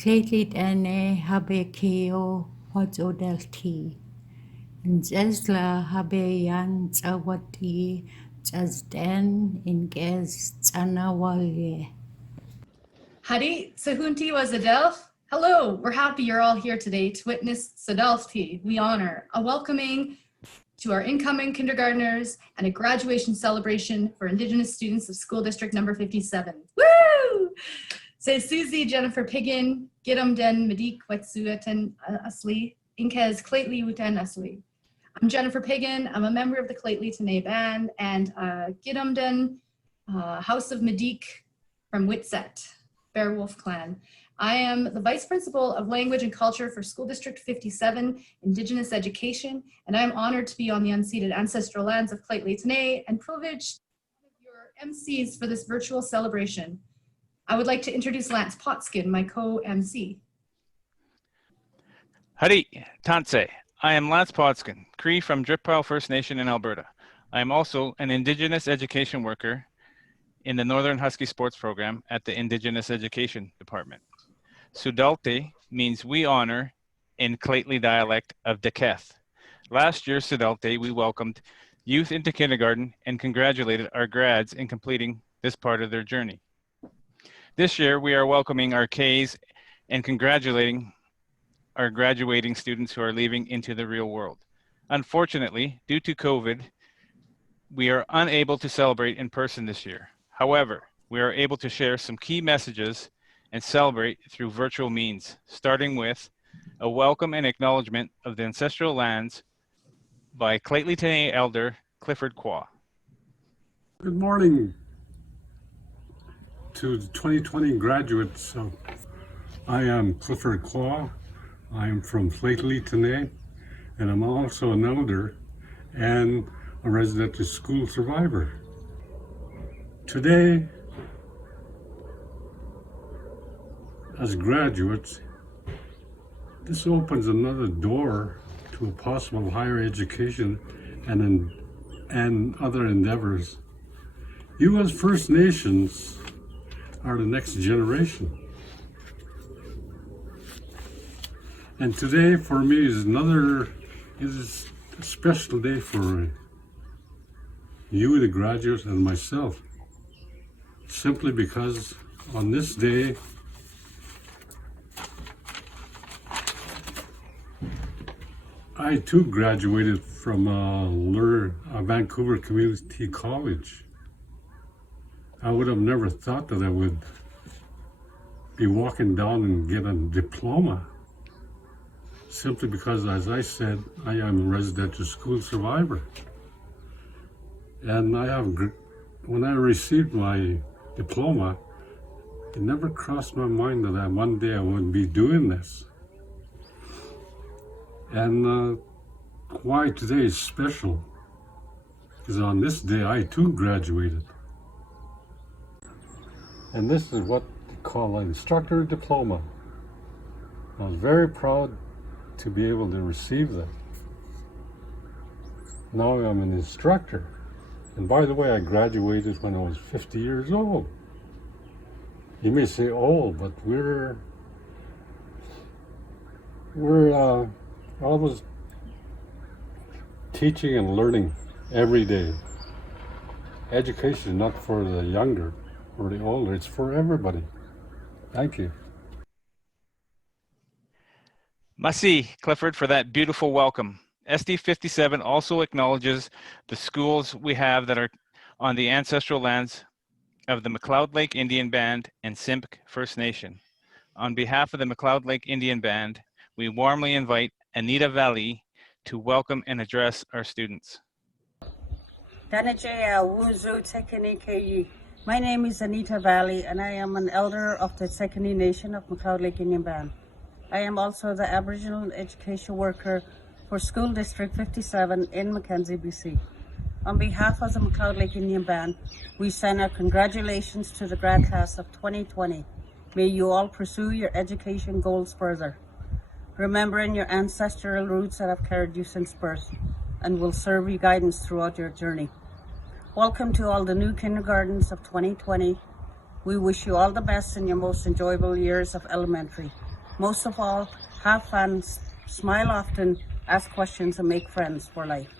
Ts'udelhti habekeo Ts'udelhti. Nzesla habeyan Ts'awati Ts'azden Inkez Tsanawalye. Hari Ts'udelhti was Ts'udelhti. Hello, we're happy you're all here today to witness Ts'udelhti. We honor a welcoming to our incoming kindergartners and a graduation celebration for Indigenous students of School District number 57. Woo! Say Susie, Jennifer Piggin, Gidam Den Medik Wetsueten Asli, Inkez Clately Wuten Asli. I'm Jennifer Piggin. I'm a member of the Clately Tene Band and Gidam Den House of Medik from Witset, Bearwolf Clan. I am the Vice Principal of Language and Culture for School District 57, Indigenous Education, and I'm honored to be on the unceded ancestral lands of Clately Tene and privileged to be your MCs for this virtual celebration. I would like to introduce Lance Potskin, my co-MC. Hari Tanse. I am Lance Potskin, Cree from Drippile First Nation in Alberta. I am also an Indigenous education worker in the Northern Husky Sports Program at the Indigenous Education Department. Ts'udelhti means we honor in Clately dialect of Deketh. Last year, Ts'udelhti, we welcomed youth into kindergarten and congratulated our grads in completing this part of their journey. This year, we are welcoming our Ks and congratulating our graduating students who are leaving into the real world. Unfortunately, due to COVID, we are unable to celebrate in person this year. However, we are able to share some key messages and celebrate through virtual means, starting with a welcome and acknowledgement of the ancestral lands by Clately Tene Elder Clifford Qua. Good morning to the 2020 graduates. I am Clifford Qua. I'm from Clately Tene, and I'm also an elder and a residential school survivor. Today, as graduates, this opens another door to a possible higher education and other endeavors. You as First Nations are the next generation. And today for me is a special day for you, the graduates, and myself. Simply because on this day, I too graduated from Vancouver Community College. I would have never thought that I would be walking down and get a diploma, simply because, as I said, I am a residential school survivor. And when I received my diploma, it never crossed my mind that one day I would be doing this. And why today is special is on this day I too graduated. And this is what they call an instructor diploma. I was very proud to be able to receive that. Now I'm an instructor. And by the way, I graduated when I was 50 years old. You may say old, but we're always teaching and learning every day. Education is not for the younger or the older, it's for everybody. Thank you. Masi, Clifford, for that beautiful welcome. SD 57 also acknowledges the schools we have that are on the ancestral lands of the McLeod Lake Indian Band and Simpc First Nation. On behalf of the McLeod Lake Indian Band, we warmly invite Anita Valley to welcome and address our students. My name is Anita Valley, and I am an elder of the Ts'udelhti Nation of McLeod Lake Indian Band. I am also the Aboriginal education worker for School District 57 in Mackenzie, BC. On behalf of the McLeod Lake Indian Band, we send our congratulations to the grad class of 2020. May you all pursue your education goals further, remembering your ancestral roots that have carried you since birth and will serve you guidance throughout your journey. Welcome to all the new kindergartens of 2020. We wish you all the best in your most enjoyable years of elementary. Most of all, have fun, smile often, ask questions, and make friends for life.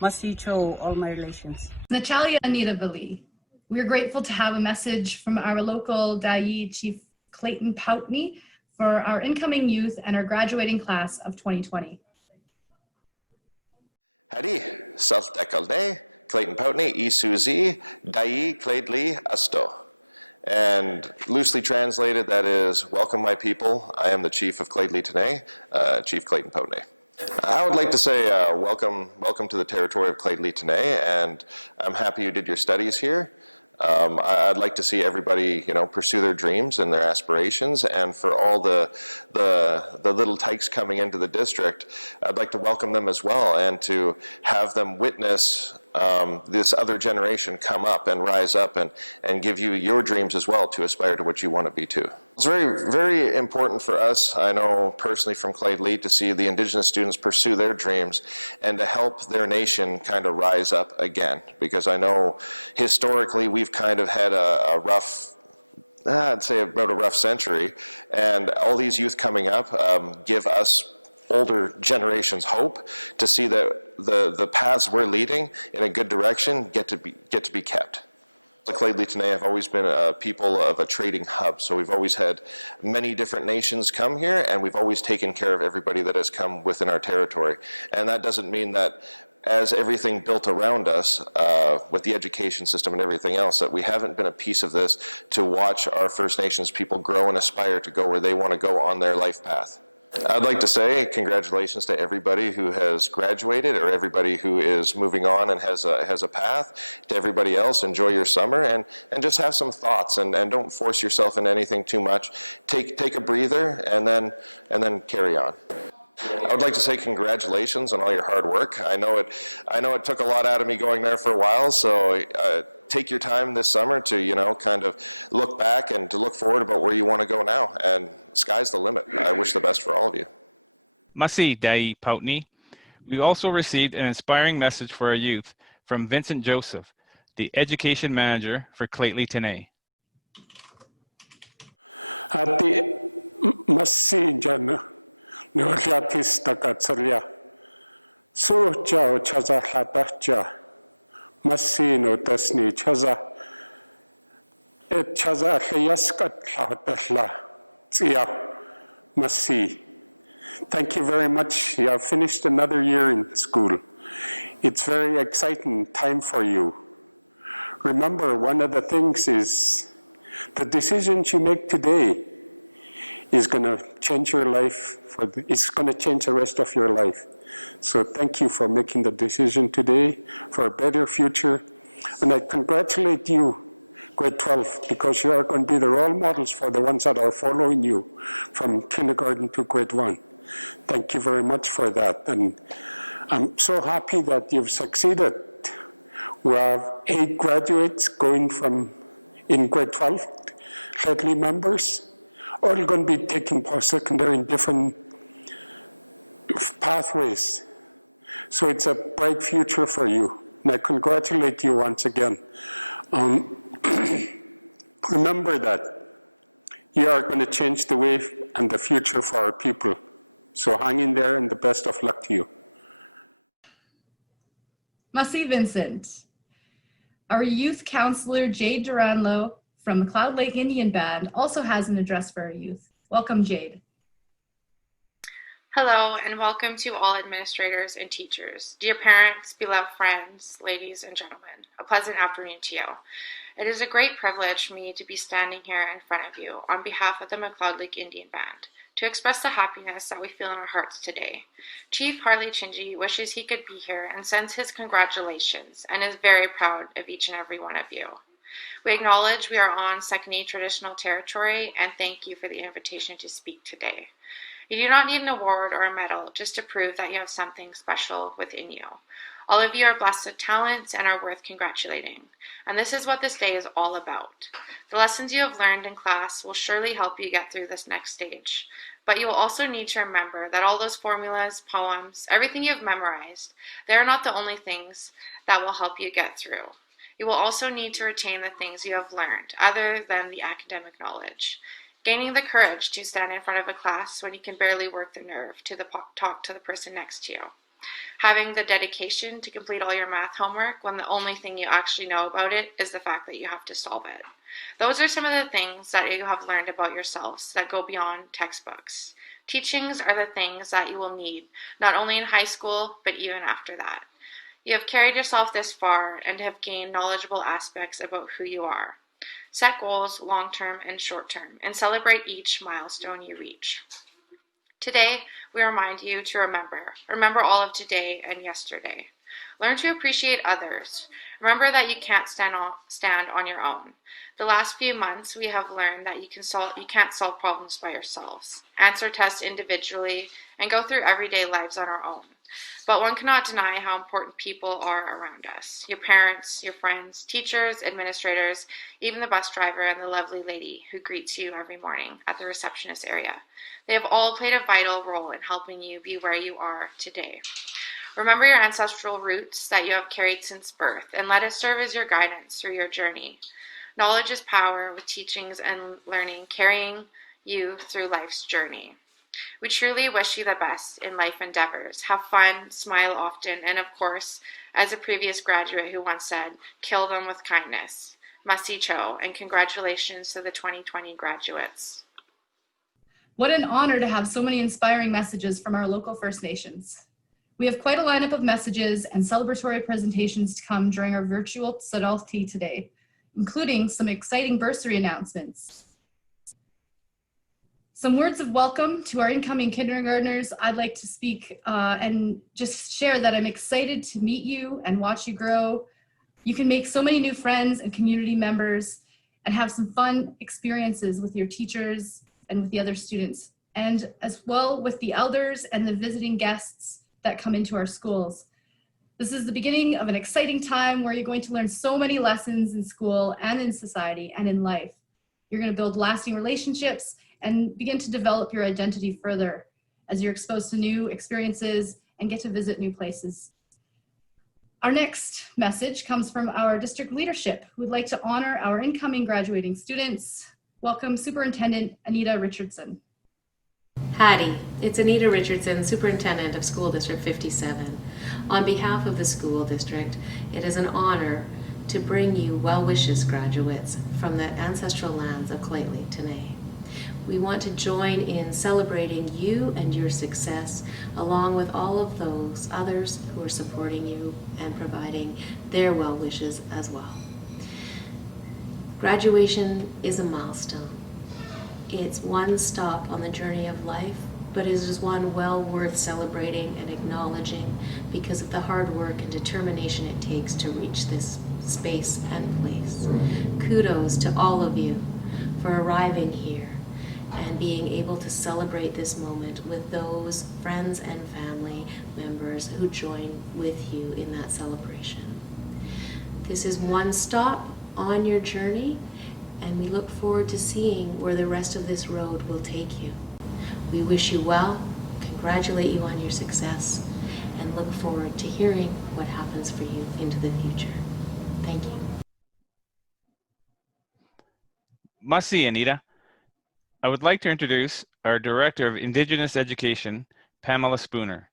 Masi cho all my relations. Nachalia Anitavali. We're grateful to have a message from our local Dai Chief Clayton Poutney for our incoming youth and our graduating class of 2020. Hadi, self-dekalde, Clayton Poutney, Isuzi, Dai Claydli Asto. And loosely translated, that is, welcome my people, I am the Chief of Claydli Tene, Chief Clayton Poutney. I would like to say welcome to the territory of Claydli Tene, and I'm happy you did your studies here. I'd like to see everybody, pursue their dreams and their aspirations, and for all the little tykes coming into the district, I'd like to welcome them as well, and to have them witness this other generation come up and rise up and give you your dreams as well to aspire to what you want to be too. It's very, very important for us, I know personally from Claydli, to see the Indigenous students pursue their dreams and to help their nation kind of rise up again. Because I know historically we've kind of had a rough, I'd say about a rough century, and all these youth coming up give us older generations hope to see that the paths we're leading in a good direction get to be kept. The Claydli Tene have always been a people of a trading hub, so we've always had many different nations come here, and we've always taken care of everybody that has come within our territory. And that doesn't mean that as everything built around us, with the education system and everything else, that we haven't been a piece of this to watch our First Nations people grow and aspire to go where they want to go on their life path. I'd like to say congratulations to everybody who has graduated or everybody who is moving on and has a path. To everybody else, enjoy your summer and just have some thoughts and don't force yourself into anything too much. Take a breather and then carry on. I would like to say congratulations on all your hard work. I know it took a lot out of me going there for a while, so take your time this summer to kind of look back and to look forward about where you want to go now, and sky's the limit. I wish the best for all of you. Masi Dai Poutney. We also received an inspiring message for our youth from Vincent Joseph, the Education Manager for Claydli Tene. Ati Masi Jana Nuriatis Takatsalia Su Chao Chaza Hatacha Masi no Tasni Chaza Et Chaza Hayaskat Hatahla Tia Masi. Thank you very much. You have finished another year in school. It's very exciting time for you. Remember, one of the things is the decisions you make today is going to change your life. It's going to change the rest of your life. So thank you for making the decision today for a better future. And I congratulate you, grade 12, because you are going to be the role models for the ones that are following you from kindergarten to grade 1. Thank you very much for that. And I'm so happy that you've succeeded. We have 8 graduates going from in grade 12, Claydli members, all going to be taking post-secondary in different pathways. So it's a bright future for you. And I congratulate you once again. Remember that you are going to change the way and the future for our people. So hang in there and the best of luck to you. Masi Vincent. Our youth counselor, Jade Duranlo from the Cloud Lake Indian Band, also has an address for our youth. Welcome, Jade. Hello, and welcome to all administrators and teachers. Dear parents, beloved friends, ladies and gentlemen, a pleasant afternoon to you. It is a great privilege for me to be standing here in front of you on behalf of the McLeod Lake Indian Band to express the happiness that we feel in our hearts today. Chief Harley Chinji wishes he could be here and sends his congratulations and is very proud of each and every one of you. We acknowledge we are on Sekani traditional territory and thank you for the invitation to speak today. You do not need an award or a medal just to prove that you have something special within you. All of you are blessed with talents and are worth congratulating. And this is what this day is all about. The lessons you have learned in class will surely help you get through this next stage. But you will also need to remember that all those formulas, poems, everything you have memorized, they are not the only things that will help you get through. You will also need to retain the things you have learned, other than the academic knowledge. gaining the courage to stand in front of a class when you can barely work the nerve to talk to the person next to you, having the dedication to complete all your math homework when the only thing you actually know about it is the fact that you have to solve it. Those are some of the things that you have learned about yourselves that go beyond textbooks. Teachings are the things that you will need, not only in high school, but even after that. You have carried yourself this far and have gained knowledgeable aspects about who you are. Set goals, long-term and short-term, and celebrate each milestone you reach. Today, we remind you to remember all of today and yesterday. Learn to appreciate others. Remember that you can't stand on your own. The last few months, we have learned that you can't solve problems by yourselves, answer tests individually, and go through everyday lives on our own. But one cannot deny how important people are around us. Your parents, your friends, teachers, administrators, even the bus driver and the lovely lady who greets you every morning at the receptionist area. They have all played a vital role in helping you be where you are today. Remember your ancestral roots that you have carried since birth, and let it serve as your guidance through your journey. Knowledge is power, with teachings and learning carrying you through life's journey. We truly wish you the best in life endeavors. Have fun, smile often, and of course, as a previous graduate who once said, kill them with kindness. Masi cho, and congratulations to the 2020 graduates. What an honor to have so many inspiring messages from our local First Nations. We have quite a lineup of messages and celebratory presentations to come during our virtual Ts'udelhti today, including some exciting bursary announcements. Some words of welcome to our incoming kindergartners. I'd like to speak and just share that I'm excited to meet you and watch you grow. You can make so many new friends and community members and have some fun experiences with your teachers and with the other students, and as well with the elders and the visiting guests that come into our schools. This is the beginning of an exciting time where you're going to learn so many lessons in school and in society and in life. You're going to build lasting relationships and begin to develop your identity further as you're exposed to new experiences and get to visit new places. Our next message comes from our district leadership, who would like to honor our incoming graduating students. Welcome Superintendent Anita Richardson. Hattie, it's Anita Richardson, Superintendent of School District 57. On behalf of the school district, it is an honor to bring you well wishes, graduates, from the ancestral lands of Ts'udelhti T'enneh. We want to join in celebrating you and your success, along with all of those others who are supporting you and providing their well wishes as well. Graduation is a milestone. It's one stop on the journey of life, but it is one well worth celebrating and acknowledging because of the hard work and determination it takes to reach this space and place. Kudos to all of you for arriving here and being able to celebrate this moment with those friends and family members who join with you in that celebration. This is one stop on your journey, and we look forward to seeing where the rest of this road will take you. We wish you well, congratulate you on your success, and look forward to hearing what happens for you into the future. Thank you. Masi, Anita. I would like to introduce our Director of Indigenous Education, Pamela Spooner.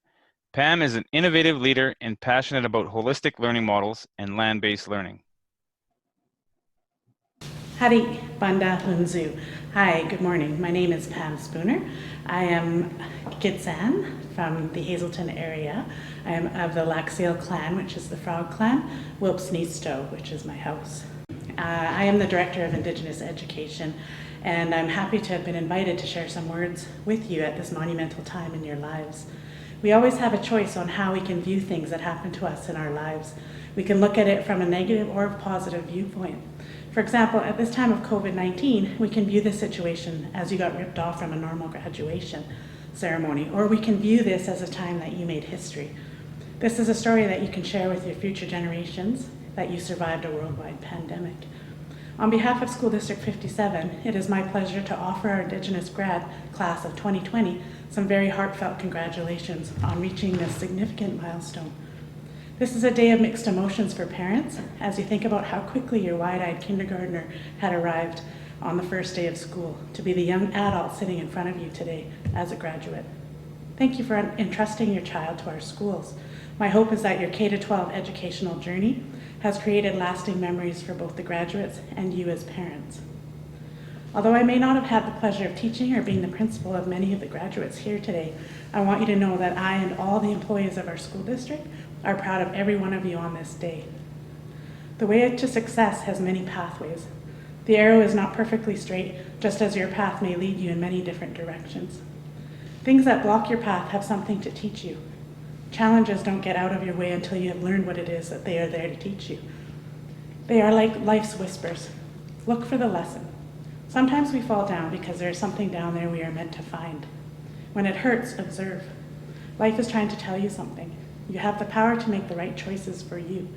Pam is an innovative leader and passionate about holistic learning models and land-based learning. Hari Banda Hunzu. Hi, good morning. My name is Pam Spooner. I am Gitsan from the Hazelton area. I am of the Laxale clan, which is the Frog clan, Wilpsnisto, which is my house. I am the Director of Indigenous Education, and I'm happy to have been invited to share some words with you at this monumental time in your lives. We always have a choice on how we can view things that happen to us in our lives. We can look at it from a negative or a positive viewpoint. For example, at this time of COVID-19, we can view this situation as you got ripped off from a normal graduation ceremony, or we can view this as a time that you made history. This is a story that you can share with your future generations, that you survived a worldwide pandemic. On behalf of School District 57, it is my pleasure to offer our Indigenous grad class of 2020 some very heartfelt congratulations on reaching this significant milestone. This is a day of mixed emotions for parents as you think about how quickly your wide-eyed kindergartner had arrived, on the first day of school, to be the young adult sitting in front of you today as a graduate. Thank you for entrusting your child to our schools. My hope is that your K-12 educational journey has created lasting memories for both the graduates and you as parents. Although I may not have had the pleasure of teaching or being the principal of many of the graduates here today, I want you to know that I and all the employees of our school district are proud of every one of you on this day. The way to success has many pathways. The arrow is not perfectly straight, just as your path may lead you in many different directions. Things that block your path have something to teach you. Challenges don't get out of your way until you have learned what it is that they are there to teach you. They are like life's whispers. Look for the lesson. Sometimes we fall down because there is something down there we are meant to find. When it hurts, observe. Life is trying to tell you something. You have the power to make the right choices for you.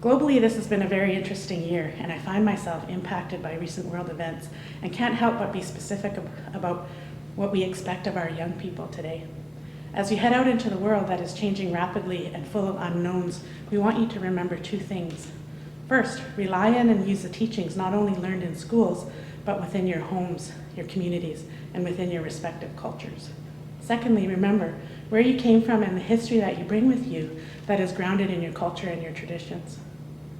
Globally, this has been a very interesting year, and I find myself impacted by recent world events and can't help but be specific about what we expect of our young people today. As you head out into the world that is changing rapidly and full of unknowns, we want you to remember two things. First, rely on and use the teachings not only learned in schools, but within your homes, your communities, and within your respective cultures. Secondly, remember where you came from and the history that you bring with you that is grounded in your culture and your traditions.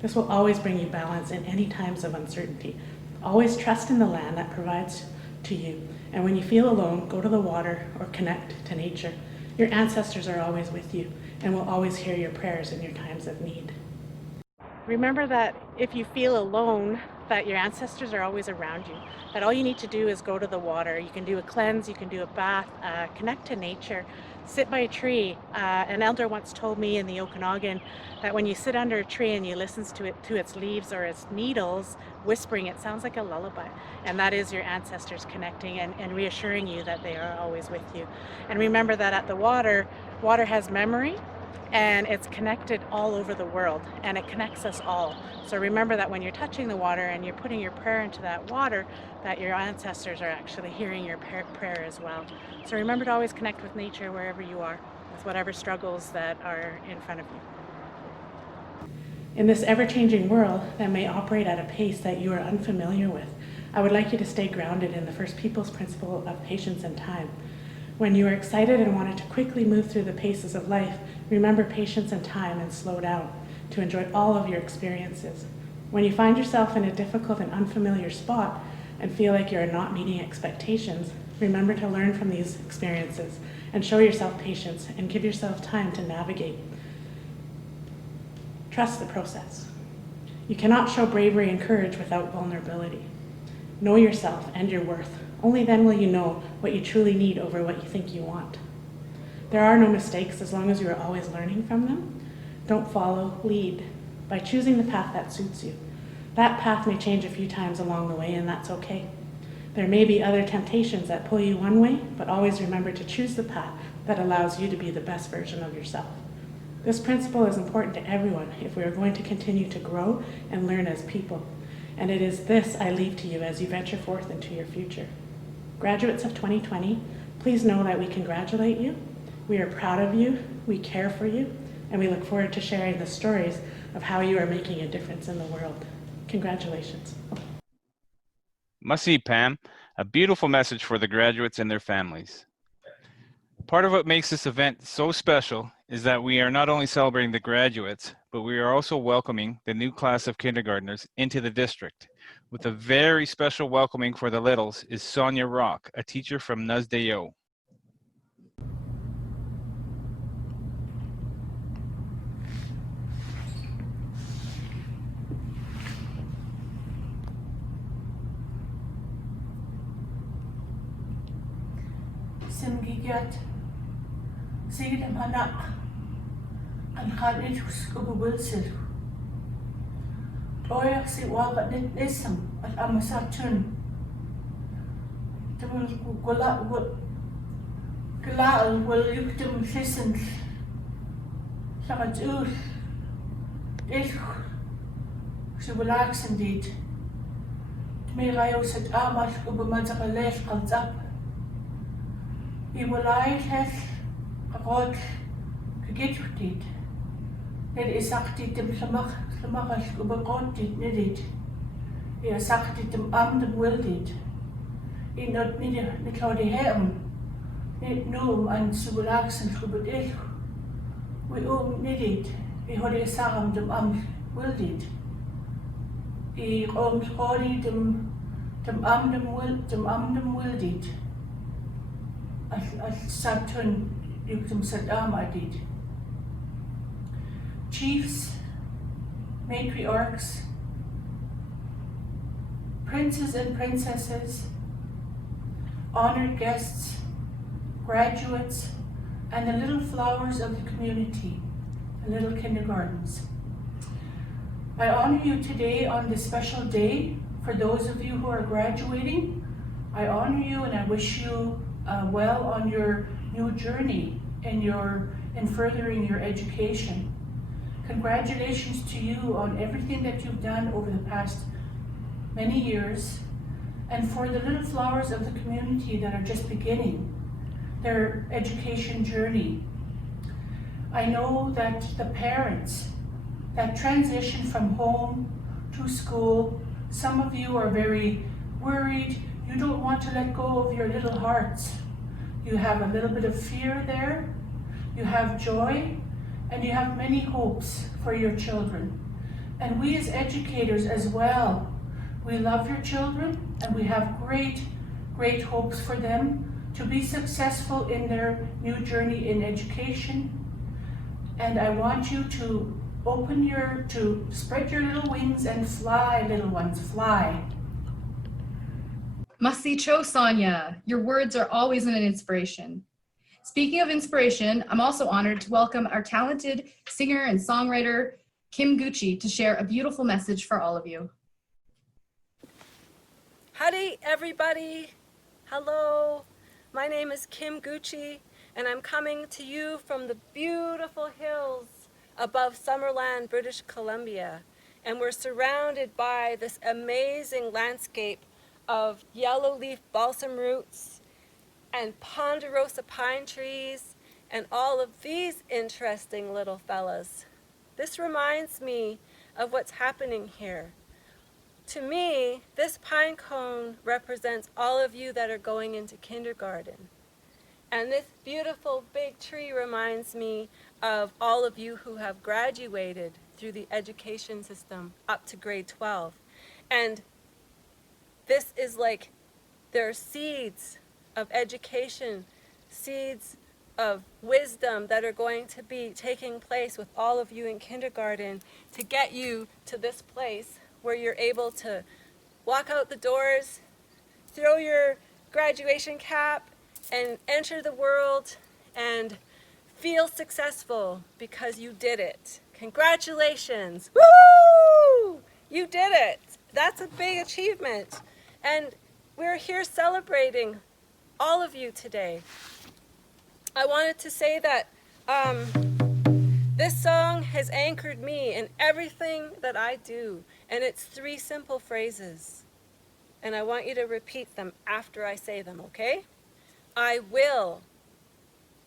This will always bring you balance in any times of uncertainty. Always trust in the land that provides to you. And when you feel alone, go to the water or connect to nature. Your ancestors are always with you and will always hear your prayers in your times of need. Remember that if you feel alone, that your ancestors are always around you, that all you need to do is go to the water. You can do a cleanse, you can do a bath, connect to nature, sit by a tree. An elder once told me in the Okanagan that when you sit under a tree and you listen to its leaves or its needles whispering, it sounds like a lullaby. And that is your ancestors connecting and reassuring you that they are always with you. And remember that at the water has memory, and it's connected all over the world, and it connects us all. So remember that when you're touching the water and you're putting your prayer into that water, that your ancestors are actually hearing your prayer as well. So remember to always connect with nature wherever you are, with whatever struggles that are in front of you. In this ever-changing world that may operate at a pace that you are unfamiliar with, I would like you to stay grounded in the First Peoples principle of patience and time. When you are excited and wanted to quickly move through the paces of life, remember patience and time and slow down to enjoy all of your experiences. When you find yourself in a difficult and unfamiliar spot and feel like you are not meeting expectations, remember to learn from these experiences and show yourself patience and give yourself time to navigate. Trust the process. You cannot show bravery and courage without vulnerability. Know yourself and your worth. Only then will you know what you truly need over what you think you want. There are no mistakes as long as you are always learning from them. Don't follow, lead by choosing the path that suits you. That path may change a few times along the way, and that's okay. There may be other temptations that pull you one way, but always remember to choose the path that allows you to be the best version of yourself. This principle is important to everyone if we are going to continue to grow and learn as people. And it is this I leave to you as you venture forth into your future. Graduates of 2020, please know that we congratulate you, we are proud of you, we care for you, and we look forward to sharing the stories of how you are making a difference in the world. Congratulations. Must-see, Pam. A beautiful message for the graduates and their families. Part of what makes this event so special is that we are not only celebrating the graduates, but we are also welcoming the new class of kindergartners into the district. With a very special welcoming for the littles is Sonia Rock, a teacher from Nusdeo. Simgigat, Sigem anak, and Khalid Skubulsil. Toyak si waka nit nisam at amasachun. Tumul gula gula will yuktum listen. Sakatur. It Shibulax indeed. Mirayo said Amash Ubumazakalef comes up. He will lie has a god to get you did. Nid isachti dim llamachal ubaqotit nidit. Isachti dim dim wildit. Inot nidlodi hem. Nid noom an subulaxen lubudil. We nidit. I hori isam dim wildit. I schori dim dim wildit. Al satun yuktum sadam adit. Chiefs, matriarchs, princes and princesses, honored guests, graduates, and the little flowers of the community, the little kindergartens. I honor you today on this special day. For those of you who are graduating, I honor you and I wish you well on your new journey in furthering your education. Congratulations to you on everything that you've done over the past many years, and for the little flowers of the community that are just beginning their education journey. I know that the parents that transition from home to school, some of you are very worried. You don't want to let go of your little hearts. You have a little bit of fear there. You have joy, and you have many hopes for your children. And we as educators as well, we love your children and we have great, great hopes for them to be successful in their new journey in education. And I want you to spread your little wings and fly, little ones, fly. Masi Cho Sonia, your words are always an inspiration. Speaking of inspiration, I'm also honored to welcome our talented singer and songwriter, Kim Gucci, to share a beautiful message for all of you. Howdy, everybody. Hello. My name is Kim Gucci, and I'm coming to you from the beautiful hills above Summerland, British Columbia. And we're surrounded by this amazing landscape of yellow leaf balsam roots and ponderosa pine trees and all of these interesting little fellas. This reminds me of what's happening here. To me, this pine cone represents all of you that are going into kindergarten. And this beautiful big tree reminds me of all of you who have graduated through the education system up to grade 12. And this is like, there are seeds of education, seeds of wisdom that are going to be taking place with all of you in kindergarten to get you to this place where you're able to walk out the doors, throw your graduation cap, and enter the world and feel successful because you did it. Congratulations. Woo! You did it. That's a big achievement. And we're here celebrating all of you today. I wanted to say that this song has anchored me in everything that I do, and it's 3 simple phrases. And I want you to repeat them after I say them, okay? I will,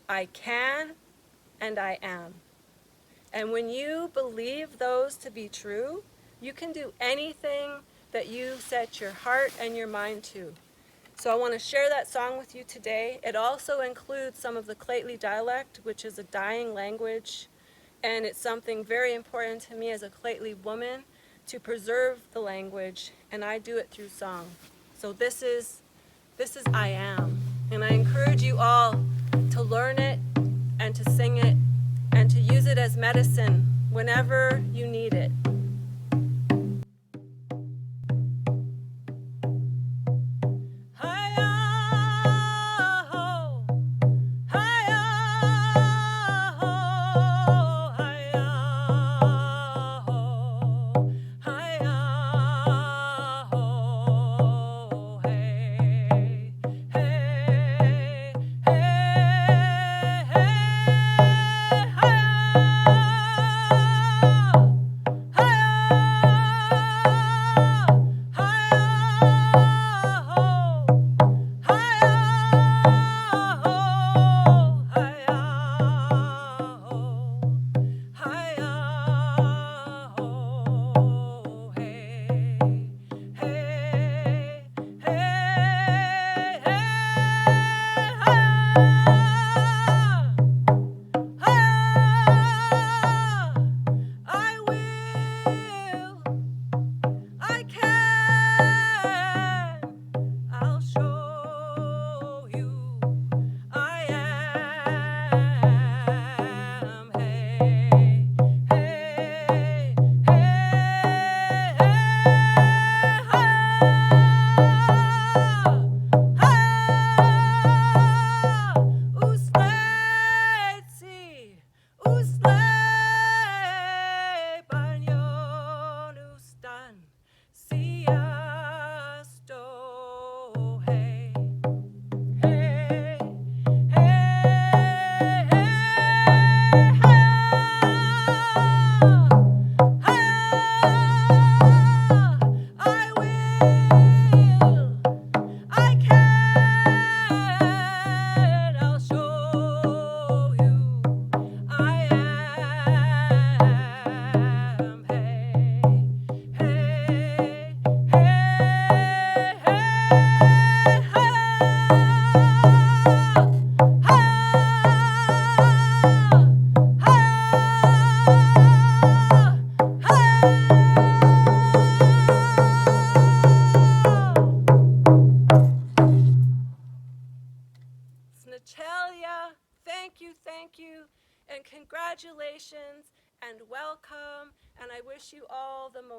I can, and I am. And when you believe those to be true, you can do anything that you set your heart and your mind to. So I want to share that song with you today. It also includes some of the Ts'udelhti dialect, which is a dying language, and it's something very important to me as a Ts'udelhti woman to preserve the language, and I do it through song. So this is I Am, and I encourage you all to learn it and to sing it and to use it as medicine whenever you need it. Hey!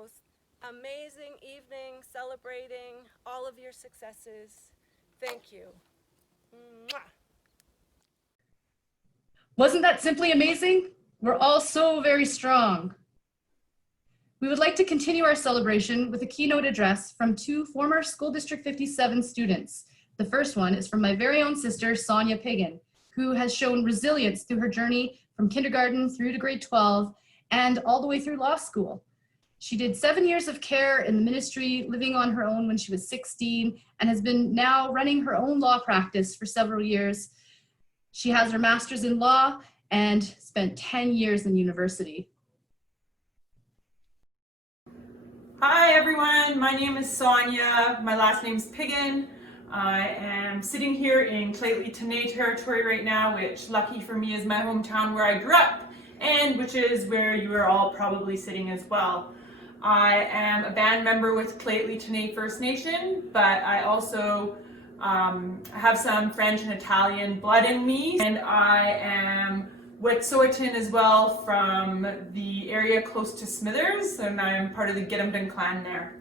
most amazing evening celebrating all of your successes. Thank you. Mwah. Wasn't that simply amazing? We're all so very strong. We would like to continue our celebration with a keynote address from two former School District 57 students. The first one is from my very own sister, Sonia Piggin, who has shown resilience through her journey from kindergarten through to grade 12 and all the way through law school. She did 7 years of care in the ministry, living on her own when she was 16, and has been now running her own law practice for several years. She has her master's in law and spent 10 years in university. Hi everyone, my name is Sonia. My last name is Piggin. I am sitting here in Ts'udelhti territory right now, which lucky for me is my hometown where I grew up, and which is where you are all probably sitting as well. I am a band member with Ts'udelhti First Nation, but I also have some French and Italian blood in me, and I am Wet'suwet'en as well from the area close to Smithers, and I'm part of the Gidimt'en clan there.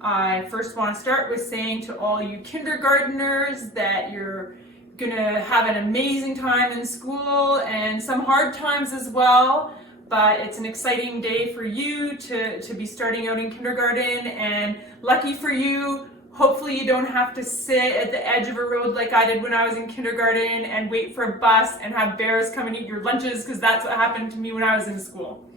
I first want to start with saying to all you kindergartners that you're gonna have an amazing time in school and some hard times as well, but it's an exciting day for you to be starting out in kindergarten, and lucky for you, hopefully you don't have to sit at the edge of a road like I did when I was in kindergarten and wait for a bus and have bears come and eat your lunches, because that's what happened to me when I was in school.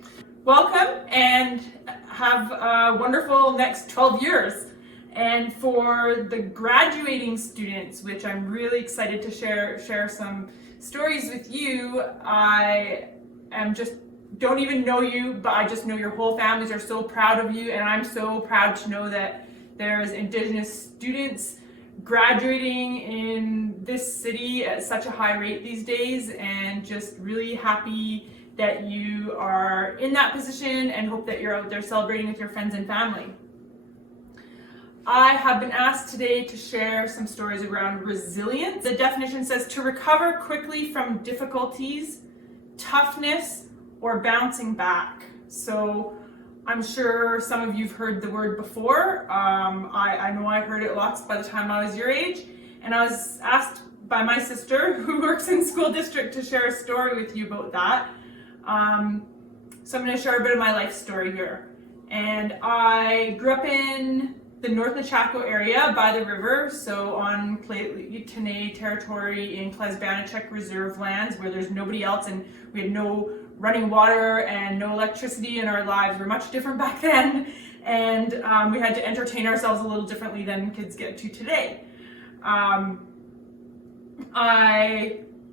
Welcome and have a wonderful next 12 years. And for the graduating students, which I'm really excited to share some stories with you, I am just don't even know you, but I just know your whole families are so proud of you, and I'm so proud to know that there's Indigenous students graduating in this city at such a high rate these days, and just really happy that you are in that position and hope that you're out there celebrating with your friends and family. I have been asked today to share some stories around resilience. The definition says to recover quickly from difficulties, toughness, or bouncing back. So I'm sure some of you've heard the word before. I know I heard it lots by the time I was your age, and I was asked by my sister, who works in school district, to share a story with you about that. So I'm going to share a bit of my life story here. And I grew up in the North Nechako area by the river, so on Ts'udelhti territory in Klesbanachek reserve lands where there's nobody else, and we had no running water and no electricity, and our lives were much different back then, and we had to entertain ourselves a little differently than kids get to today. I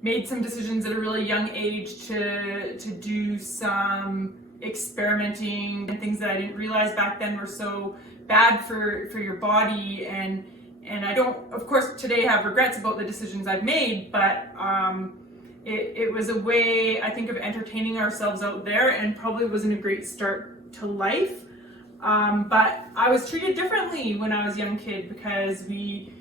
made some decisions at a really young age to do some experimenting and things that I didn't realize back then were so bad for your body, and I don't, of course, today have regrets about the decisions I've made, but it was a way, I think, of entertaining ourselves out there, and probably wasn't a great start to life. But I was treated differently when I was a young kid because we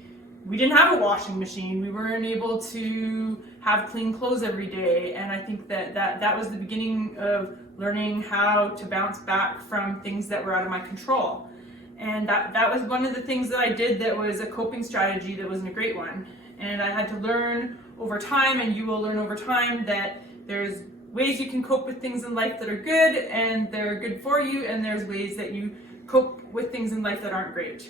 didn't have a washing machine. We weren't able to have clean clothes every day, and I think that was the beginning of learning how to bounce back from things that were out of my control. And that was one of the things that I did that was a coping strategy that wasn't a great one. And I had to learn over time, and you will learn over time, that there's ways you can cope with things in life that are good and they're good for you, and there's ways that you cope with things in life that aren't great.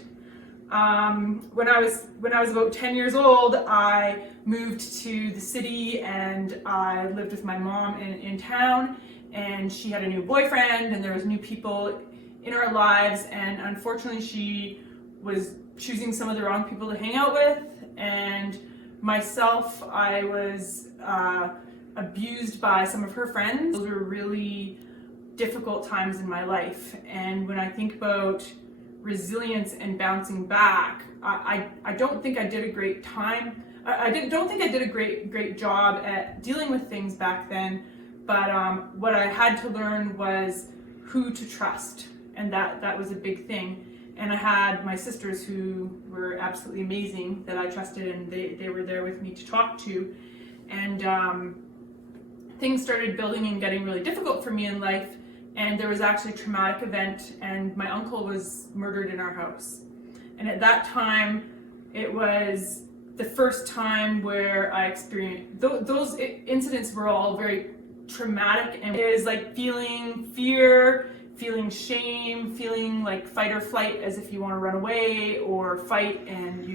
When I was about 10 years old, I moved to the city, and I lived with my mom in town, and she had a new boyfriend, and there was new people in our lives, and unfortunately she was choosing some of the wrong people to hang out with, and myself, I was abused by some of her friends. Those were really difficult times in my life, and when I think about resilience and bouncing back, I don't think I did a great time. Don't think I did a great job at dealing with things back then, but what I had to learn was who to trust, and that was a big thing. And I had my sisters who were absolutely amazing that I trusted, and they were there with me to talk to. And things started building and getting really difficult for me in life, and there was actually a traumatic event, and my uncle was murdered in our house. And at that time, it was the first time where I experienced, those incidents were all very traumatic, and it is like feeling fear, feeling shame, feeling like fight or flight, as if you want to run away or fight, and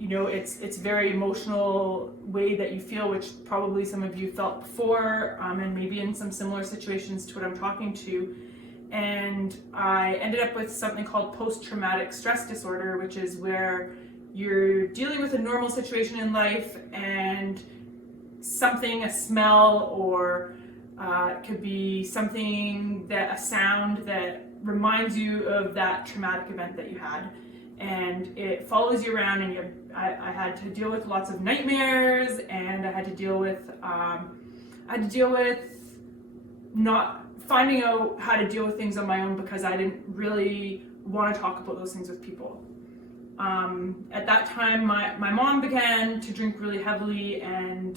you know, it's very emotional way that you feel, which probably some of you felt before, and maybe in some similar situations to what I'm talking to. And I ended up with something called post-traumatic stress disorder, which is where you're dealing with a normal situation in life, and something, a smell, or it could be something, a sound that reminds you of that traumatic event that you had. And it follows you around, and I had to deal with lots of nightmares, and I had to deal with not finding out how to deal with things on my own, because I didn't really want to talk about those things with people. At that time, my mom began to drink really heavily, and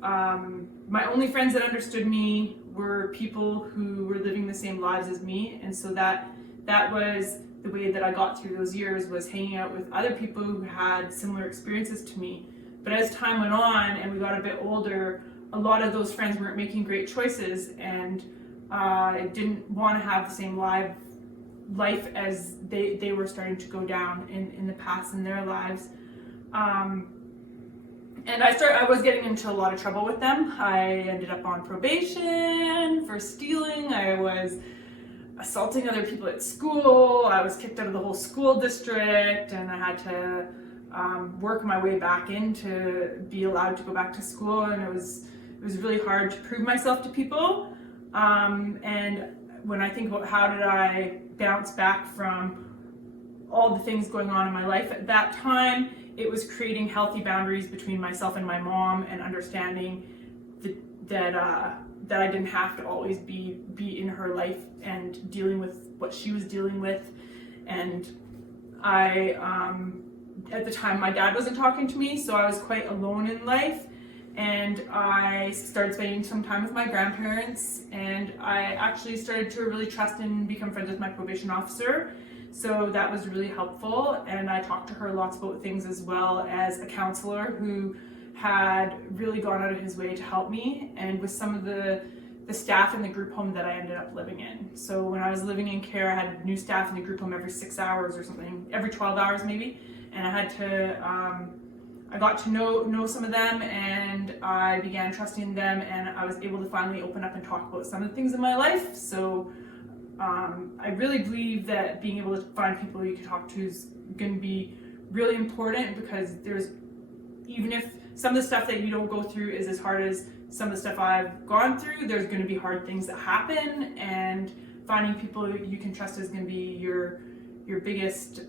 my only friends that understood me were people who were living the same lives as me, and so that was the way that I got through those years, was hanging out with other people who had similar experiences to me. But as time went on and we got a bit older, a lot of those friends weren't making great choices, and I didn't want to have the same life as they were starting to go down in the past in their lives. And I was getting into a lot of trouble with them. I ended up on probation for stealing. I was assaulting other people at school. I was kicked out of the whole school district, and I had to work my way back in to be allowed to go back to school. And it was really hard to prove myself to people. And when I think about how did I bounce back from all the things going on in my life at that time, it was creating healthy boundaries between myself and my mom, and understanding that I didn't have to always be in her life and dealing with what she was dealing with. And at the time, my dad wasn't talking to me, so I was quite alone in life. And I started spending some time with my grandparents, and I actually started to really trust and become friends with my probation officer. So that was really helpful, and I talked to her lots about things, as well as a counselor who had really gone out of his way to help me, and with some of the staff in the group home that I ended up living in. So when I was living in care, I had new staff in the group home every 6 hours or something, every 12 hours maybe, and I had to, I got to know some of them, and I began trusting them, and I was able to finally open up and talk about some of the things in my life. So I really believe that being able to find people you can talk to is going to be really important, because even if some of the stuff that you don't go through is as hard as some of the stuff I've gone through, there's going to be hard things that happen, and finding people you can trust is going to be your biggest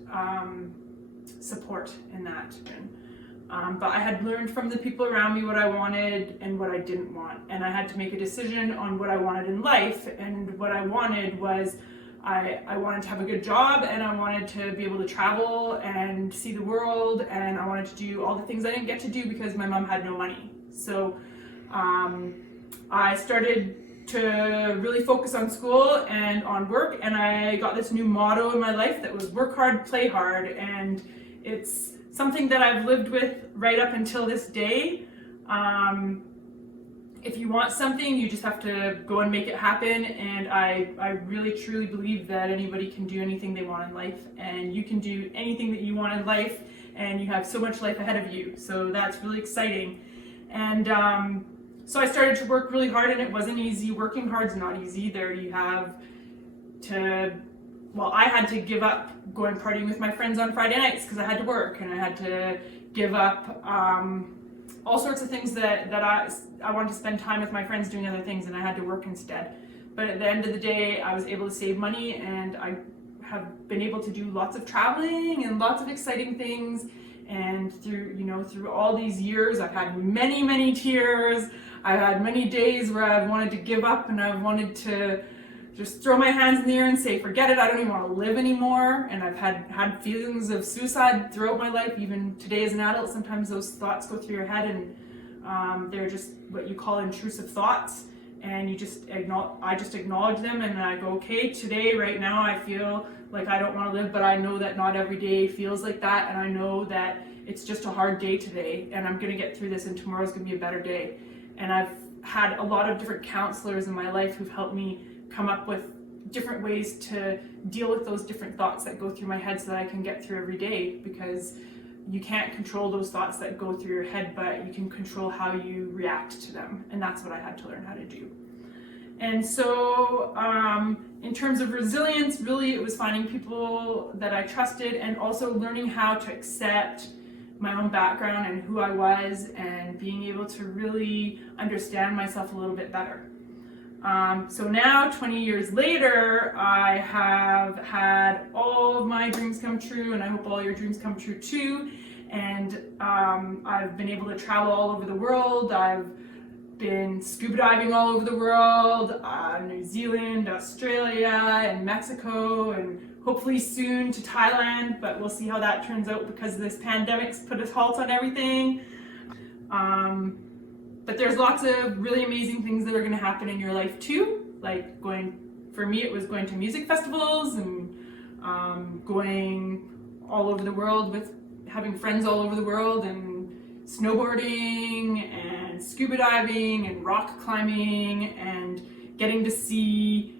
support in that. But I had learned from the people around me what I wanted and what I didn't want, and I had to make a decision on what I wanted in life. And what I wanted was I wanted to have a good job, and I wanted to be able to travel and see the world, and I wanted to do all the things I didn't get to do because my mom had no money. So I started to really focus on school and on work, and I got this new motto in my life that was work hard, play hard, and it's something that I've lived with right up until this day. If you want something, you just have to go and make it happen, and I really truly believe that anybody can do anything they want in life, and you can do anything that you want in life, and you have so much life ahead of you. So that's really exciting. And so I started to work really hard, and it wasn't easy. Working hard's not easy either. You have to, well, I had to give up going partying with my friends on Friday nights because I had to work, and I had to give up all sorts of things that I wanted to spend time with my friends doing other things, and I had to work instead. But at the end of the day, I was able to save money, and I have been able to do lots of traveling and lots of exciting things. And through all these years, I've had many, many tears. I've had many days where I've wanted to give up, and I've wanted to just throw my hands in the air and say, forget it, I don't even want to live anymore. And I've had feelings of suicide throughout my life. Even today as an adult, sometimes those thoughts go through your head, and they're just what you call intrusive thoughts. and I just acknowledge them, and I go, okay, today, right now, I feel like I don't want to live, but I know that not every day feels like that, and I know that it's just a hard day today, and I'm going to get through this, and tomorrow's going to be a better day. And I've had a lot of different counselors in my life who've helped me come up with different ways to deal with those different thoughts that go through my head so that I can get through every day, because you can't control those thoughts that go through your head, but you can control how you react to them, and that's what I had to learn how to do. And so in terms of resilience, really it was finding people that I trusted, and also learning how to accept my own background and who I was, and being able to really understand myself a little bit better. So now, 20 years later, I have had all of my dreams come true, and I hope all your dreams come true too. And I've been able to travel all over the world. I've been scuba diving all over the world, New Zealand, Australia, and Mexico, and hopefully soon to Thailand, but we'll see how that turns out because this pandemic's put a halt on everything. But there's lots of really amazing things that are going to happen in your life too, like for me it was going to music festivals and going all over the world with having friends all over the world, and snowboarding and scuba diving and rock climbing, and getting to see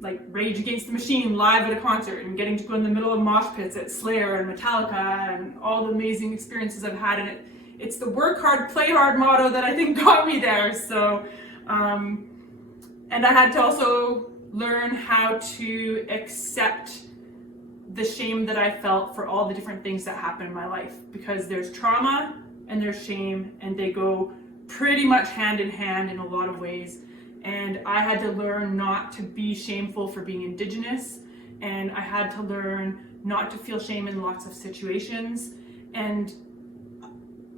like Rage Against the Machine live at a concert, and getting to go in the middle of mosh pits at Slayer and Metallica, and all the amazing experiences I've had in it. It's the work hard, play hard motto that I think got me there. So, and I had to also learn how to accept the shame that I felt for all the different things that happened in my life, because there's trauma and there's shame, and they go pretty much hand in hand in a lot of ways. And I had to learn not to be shameful for being Indigenous, and I had to learn not to feel shame in lots of situations. And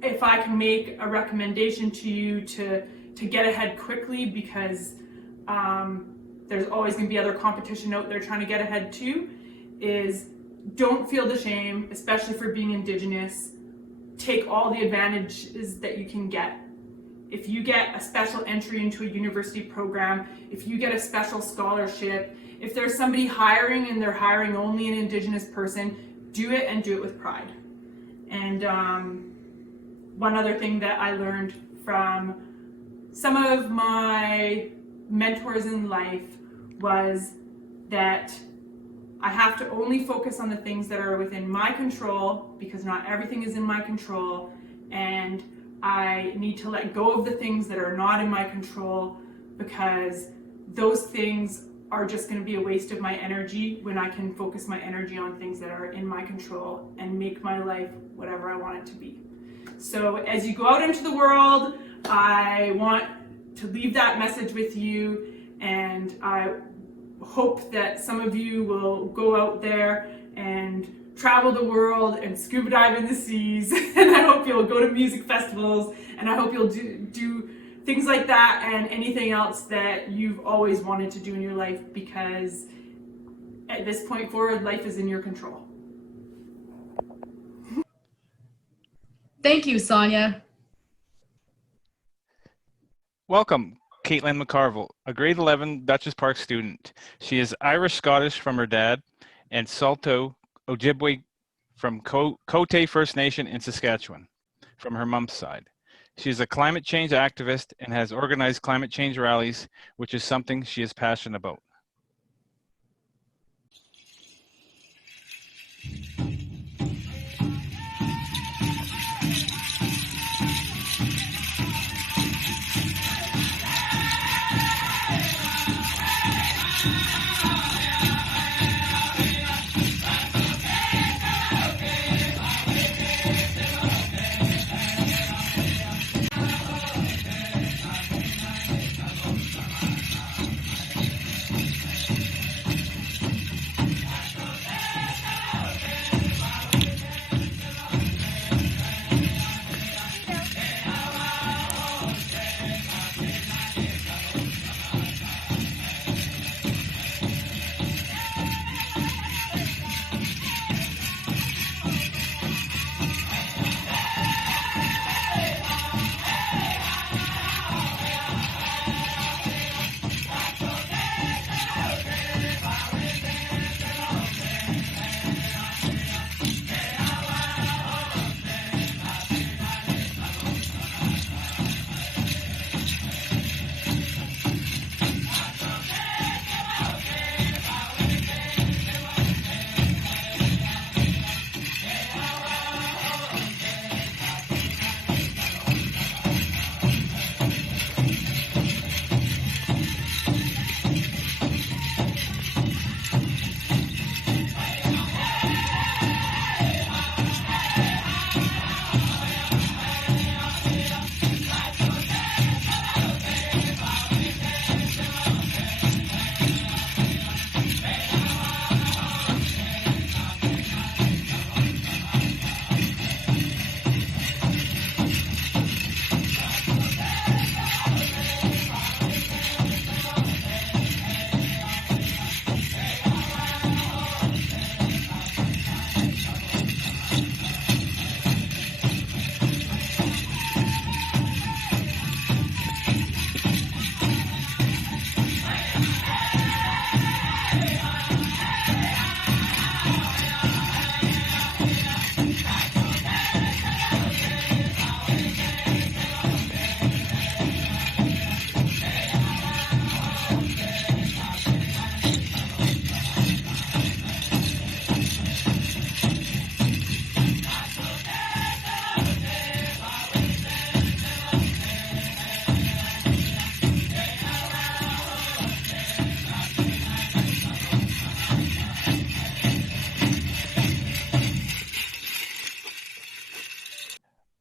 if I can make a recommendation to you to get ahead quickly, because there's always going to be other competition out there trying to get ahead too, is don't feel the shame, especially for being Indigenous. Take all the advantages that you can get. If you get a special entry into a university program, if you get a special scholarship, if there's somebody hiring and they're hiring only an Indigenous person, do it, and do it with pride. And one other thing that I learned from some of my mentors in life was that I have to only focus on the things that are within my control, because not everything is in my control, and I need to let go of the things that are not in my control, because those things are just going to be a waste of my energy when I can focus my energy on things that are in my control and make my life whatever I want it to be. So as you go out into the world, I want to leave that message with you, and I hope that some of you will go out there and travel the world and scuba dive in the seas, and I hope you'll go to music festivals, and I hope you'll do things like that and anything else that you've always wanted to do in your life, because at this point forward, life is in your control. Thank you, Sonia. Welcome, Caitlin McCarville, a grade 11 Dutchess Park student. She is Irish-Scottish from her dad and Saulteaux Ojibwe from Cote First Nation in Saskatchewan from her mom's side. She is a climate change activist and has organized climate change rallies, which is something she is passionate about.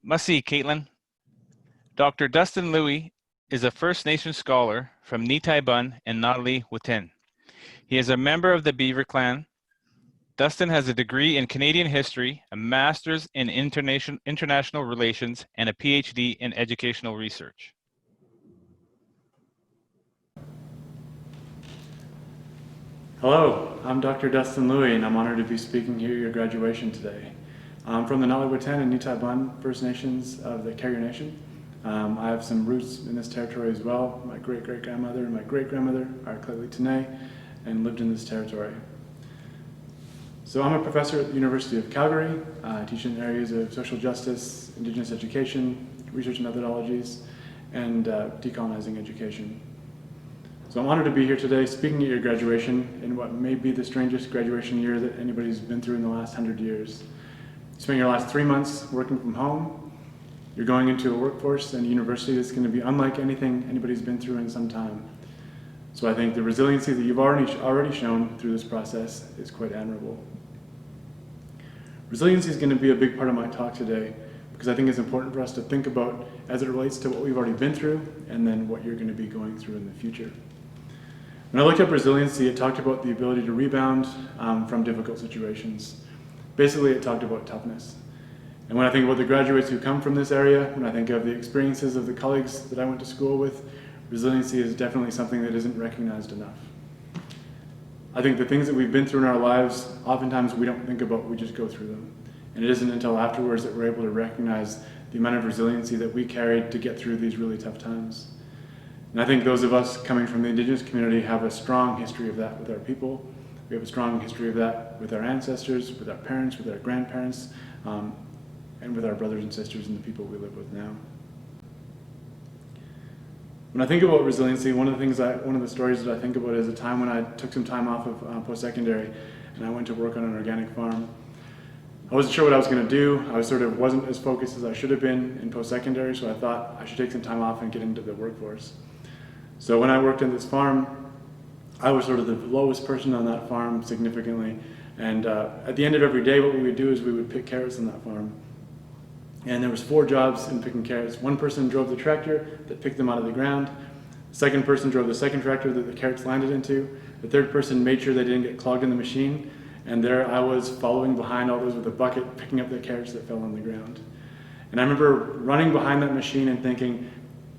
Masi, Caitlin. Dr. Dustin Louie is a First Nation scholar from Nitai Bun and Natalie Witten. He is a member of the Beaver Clan. Dustin has a degree in Canadian history, a master's in international relations, and a PhD in educational research. Hello, I'm Dr. Dustin Louie, and I'm honored to be speaking here at your graduation today. I'm from the Natalie Witten and Nitai Bun First Nations of the Carrier Nation. I have some roots in this territory as well. My great-great-grandmother and my great-grandmother are Claylee Tene and lived in this territory. So I'm a professor at the University of Calgary. I teach in areas of social justice, Indigenous education, research methodologies, and decolonizing education. So I'm honored to be here today speaking at your graduation in what may be the strangest graduation year that anybody's been through in the last 100 years. You spent your last 3 months working from home. You're going into a workforce and a university that's going to be unlike anything anybody's been through in some time. So I think the resiliency that you've already shown through this process is quite admirable. Resiliency is going to be a big part of my talk today because I think it's important for us to think about as it relates to what we've already been through and then what you're going to be going through in the future. When I looked up resiliency, it talked about the ability to rebound from difficult situations. Basically, it talked about toughness. And when I think about the graduates who come from this area, when I think of the experiences of the colleagues that I went to school with, resiliency is definitely something that isn't recognized enough. I think the things that we've been through in our lives, oftentimes we don't think about, we just go through them. And it isn't until afterwards that we're able to recognize the amount of resiliency that we carried to get through these really tough times. And I think those of us coming from the Indigenous community have a strong history of that with our people. We have a strong history of that with our ancestors, with our parents, with our grandparents, and with our brothers and sisters and the people we live with now. When I think about resiliency, one of the stories that I think about is a time when I took some time off of post-secondary and I went to work on an organic farm. I wasn't sure what I was going to do. I wasn't as focused as I should have been in post-secondary, so I thought I should take some time off and get into the workforce. So when I worked in this farm, I was sort of the lowest person on that farm significantly. And at the end of every day, what we would do is we would pick carrots on that farm. And there was 4 jobs in picking carrots. One person drove the tractor that picked them out of the ground. The second person drove the second tractor that the carrots landed into. The third person made sure they didn't get clogged in the machine. And there I was following behind all those with a bucket, picking up the carrots that fell on the ground. And I remember running behind that machine and thinking,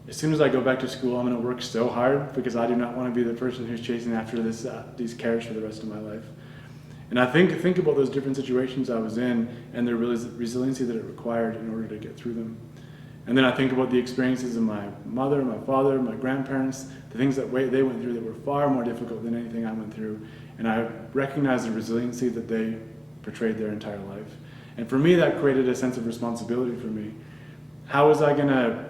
as soon as I go back to school, I'm going to work so hard because I do not want to be the person who's chasing after these carrots for the rest of my life. And I think about those different situations I was in and the resiliency that it required in order to get through them. And then I think about the experiences of my mother, my father, my grandparents, the things that they went through that were far more difficult than anything I went through. And I recognize the resiliency that they portrayed their entire life. And for me, that created a sense of responsibility for me. How was I going to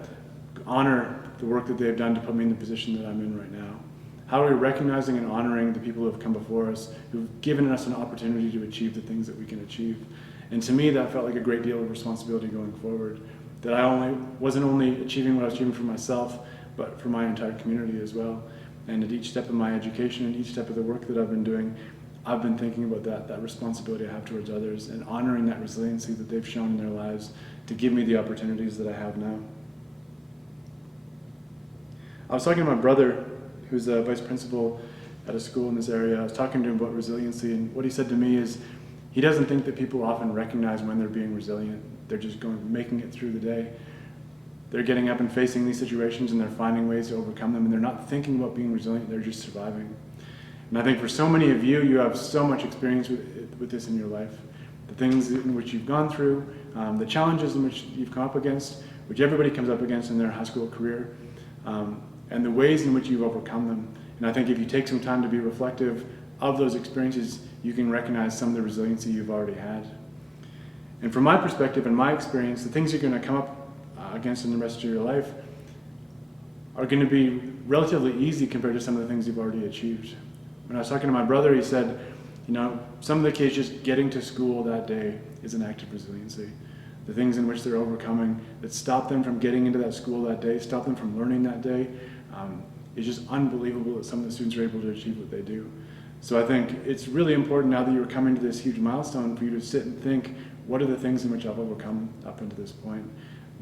honor the work that they've done to put me in the position that I'm in right now? How are we recognizing and honoring the people who have come before us, who've given us an opportunity to achieve the things that we can achieve? And to me, that felt like a great deal of responsibility going forward, that I wasn't only achieving what I was achieving for myself, but for my entire community as well. And at each step of my education and each step of the work that I've been doing, I've been thinking about that responsibility I have towards others and honoring that resiliency that they've shown in their lives to give me the opportunities that I have now. I was talking to my brother, who's a vice principal at a school in this area. I was talking to him about resiliency, and what he said to me is he doesn't think that people often recognize when they're being resilient. They're just making it through the day. They're getting up and facing these situations and they're finding ways to overcome them, and they're not thinking about being resilient, they're just surviving. And I think for so many of you, you have so much experience with this in your life. The things in which you've gone through, the challenges in which you've come up against, which everybody comes up against in their high school career, and the ways in which you've overcome them. And I think if you take some time to be reflective of those experiences, you can recognize some of the resiliency you've already had. And from my perspective and my experience, the things you're going to come up against in the rest of your life are going to be relatively easy compared to some of the things you've already achieved. When I was talking to my brother, he said, some of the kids just getting to school that day is an act of resiliency. The things in which they're overcoming that stop them from getting into that school that day, stop them from learning that day, it's just unbelievable that some of the students are able to achieve what they do. So I think it's really important now that you're coming to this huge milestone for you to sit and think, what are the things in which I've overcome up until this point?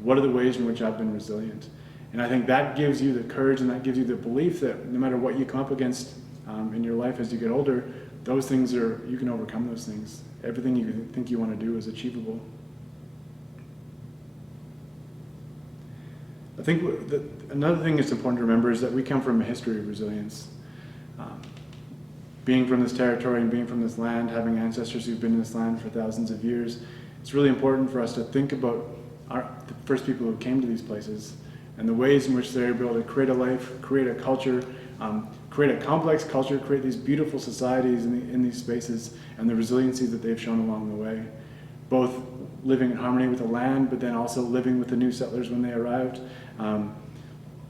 What are the ways in which I've been resilient? And I think that gives you the courage and that gives you the belief that no matter what you come up against in your life as you get older, those things you can overcome those things. Everything you think you want to do is achievable. I think another thing that's important to remember is that we come from a history of resilience. Being from this territory and being from this land, having ancestors who've been in this land for thousands of years, it's really important for us to think about the first people who came to these places and the ways in which they're able to create a life, create a culture, create a complex culture, create these beautiful societies in these spaces, and the resiliency that they've shown along the way. Both living in harmony with the land, but then also living with the new settlers when they arrived.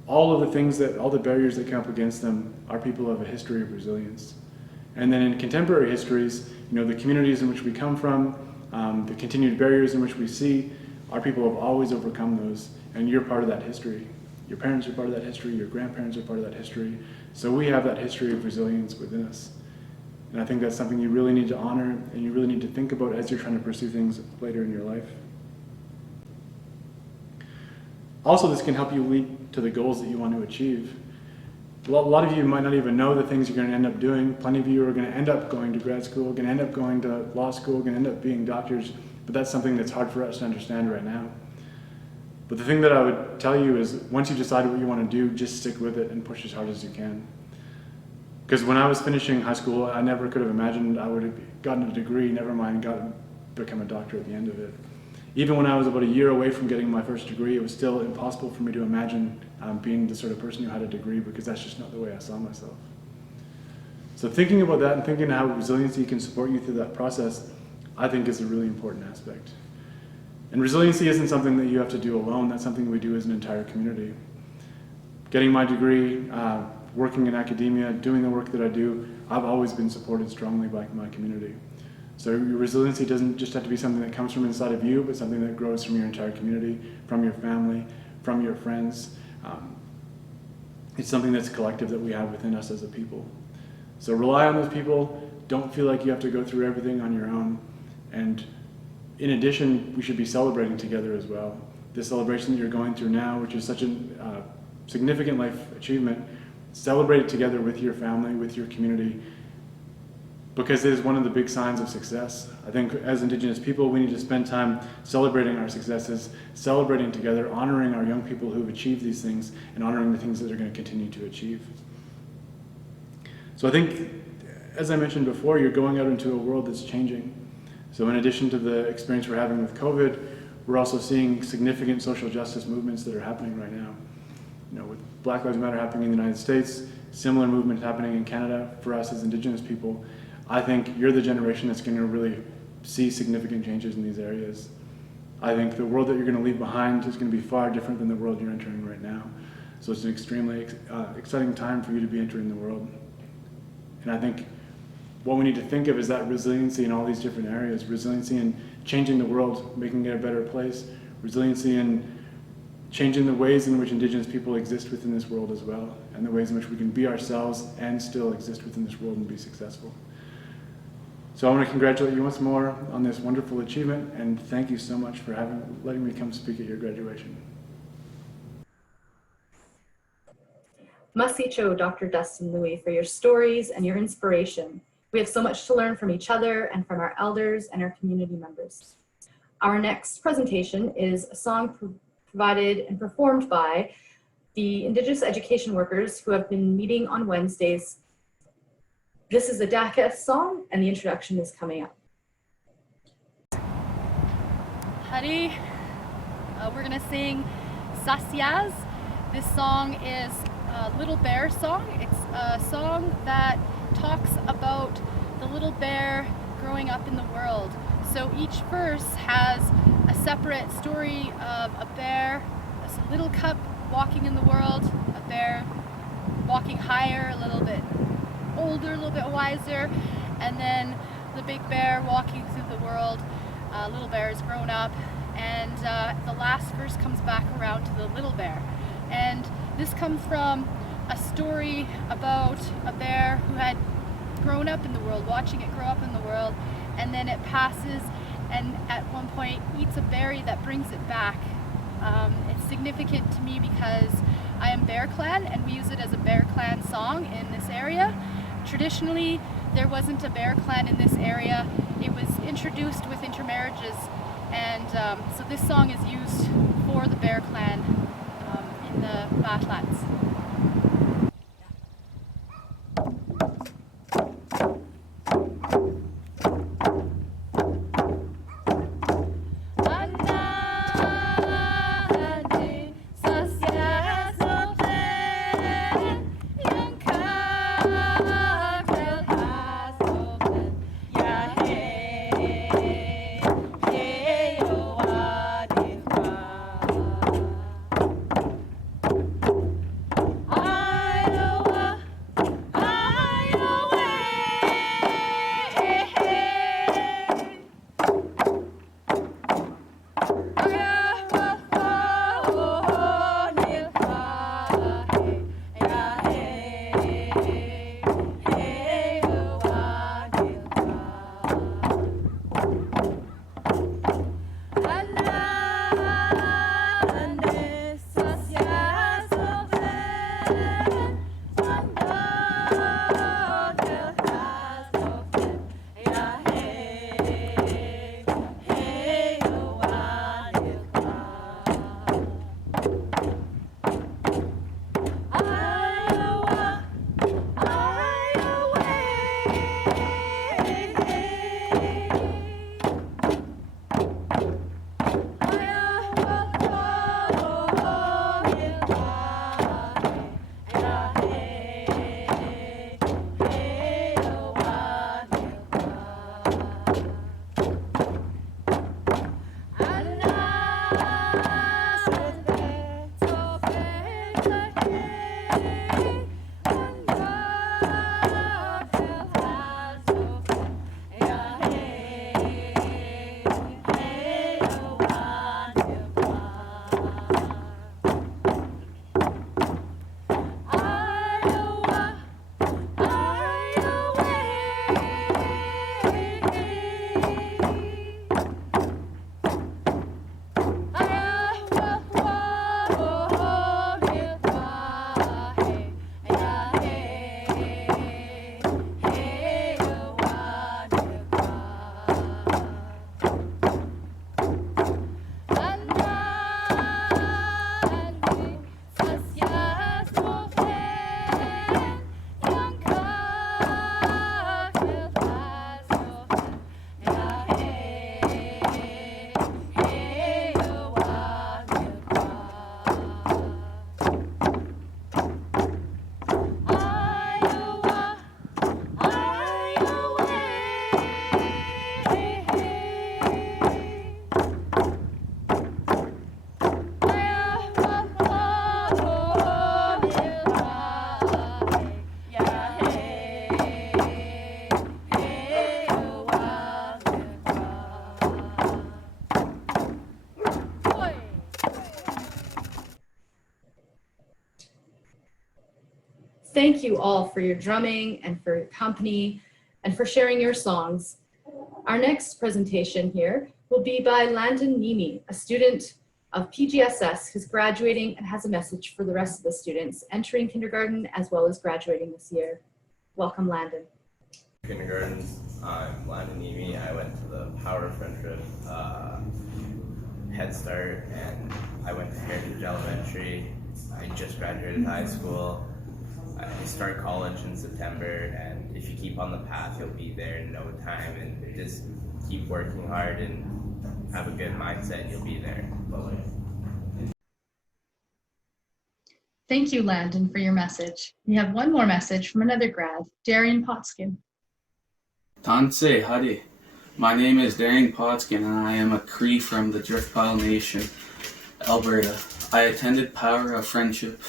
All of the things all the barriers that come up against them are people of a history of resilience. And then in contemporary histories, the communities in which we come from, the continued barriers in which we see, our people have always overcome those, and you're part of that history. Your parents are part of that history, your grandparents are part of that history, so we have that history of resilience within us. And I think that's something you really need to honor and you really need to think about as you're trying to pursue things later in your life. Also, this can help you lead to the goals that you want to achieve. A lot of you might not even know the things you're going to end up doing. Plenty of you are going to end up going to grad school, going to end up going to law school, going to end up being doctors, but that's something that's hard for us to understand right now. But the thing that I would tell you is once you decide what you want to do, just stick with it and push as hard as you can. Because when I was finishing high school, I never could have imagined I would have gotten a degree, never mind become a doctor at the end of it. Even when I was about a year away from getting my first degree, it was still impossible for me to imagine being the sort of person who had a degree, because that's just not the way I saw myself. So thinking about that and thinking how resiliency can support you through that process, I think is a really important aspect. And resiliency isn't something that you have to do alone, that's something we do as an entire community. Getting my degree, working in academia, doing the work that I do, I've always been supported strongly by my community. So your resiliency doesn't just have to be something that comes from inside of you, but something that grows from your entire community, from your family, from your friends. It's something that's collective that we have within us as a people. So rely on those people, don't feel like you have to go through everything on your own. And in addition, we should be celebrating together as well. This celebration that you're going through now, which is such a significant life achievement, celebrate it together with your family, with your community, because it is one of the big signs of success. I think as Indigenous people, we need to spend time celebrating our successes, celebrating together, honoring our young people who have achieved these things, and honoring the things that they're going to continue to achieve. So I think, as I mentioned before, you're going out into a world that's changing. So in addition to the experience we're having with COVID, we're also seeing significant social justice movements that are happening right now. With Black Lives Matter happening in the United States, similar movements happening in Canada for us as Indigenous people. I think you're the generation that's going to really see significant changes in these areas. I think the world that you're going to leave behind is going to be far different than the world you're entering right now. So it's an extremely exciting time for you to be entering the world. And I think what we need to think of is that resiliency in all these different areas, resiliency in changing the world, making it a better place, resiliency in changing the ways in which Indigenous people exist within this world as well, and the ways in which we can be ourselves and still exist within this world and be successful. So I want to congratulate you once more on this wonderful achievement, and thank you so much for letting me come speak at your graduation. Masicho, Dr. Dustin Louis, for your stories and your inspiration. We have so much to learn from each other and from our elders and our community members. Our next presentation is a song provided and performed by the Indigenous education workers who have been meeting on Wednesdays. This is a DACA song, and the introduction is coming up. Hari, we're gonna sing Sasyas. This song is a Little Bear song. It's a song that talks about the little bear growing up in the world. So each verse has a separate story of a bear, a little cub walking in the world, a bear walking higher, a little bit older, a little bit wiser, and then the big bear walking through the world. Little bear is grown up, and the last verse comes back around to the little bear. And this comes from a story about a bear who had grown up in the world, watching it grow up in the world, and then it passes and at one point eats a berry that brings it back It's significant to me because I am Bear Clan and we use it as a Bear Clan song in this area. Traditionally, there wasn't a Bear Clan in this area. It was introduced with intermarriages, and so this song is used for the Bear Clan in the Bathlands. Thank you all for your drumming and for your company and for sharing your songs. Our next presentation here will be by Landon Nimi, a student of PGSS who's graduating and has a message for the rest of the students entering kindergarten as well as graduating this year. Welcome, Landon. Kindergartens, I'm Landon Nimi. I went to the Power of Friendship Head Start, and I went to Heritage Elementary. I just graduated high school. I start college in September, and if you keep on the path, you'll be there in no time, and just keep working hard and have a good mindset, and you'll be there. Thank you, Landon, for your message. We have one more message from another grad, Darian Potskin. Tanse Hadi. My name is Darian Potskin, and I am a Cree from the Driftpile Nation, Alberta. I attended Power of Friendship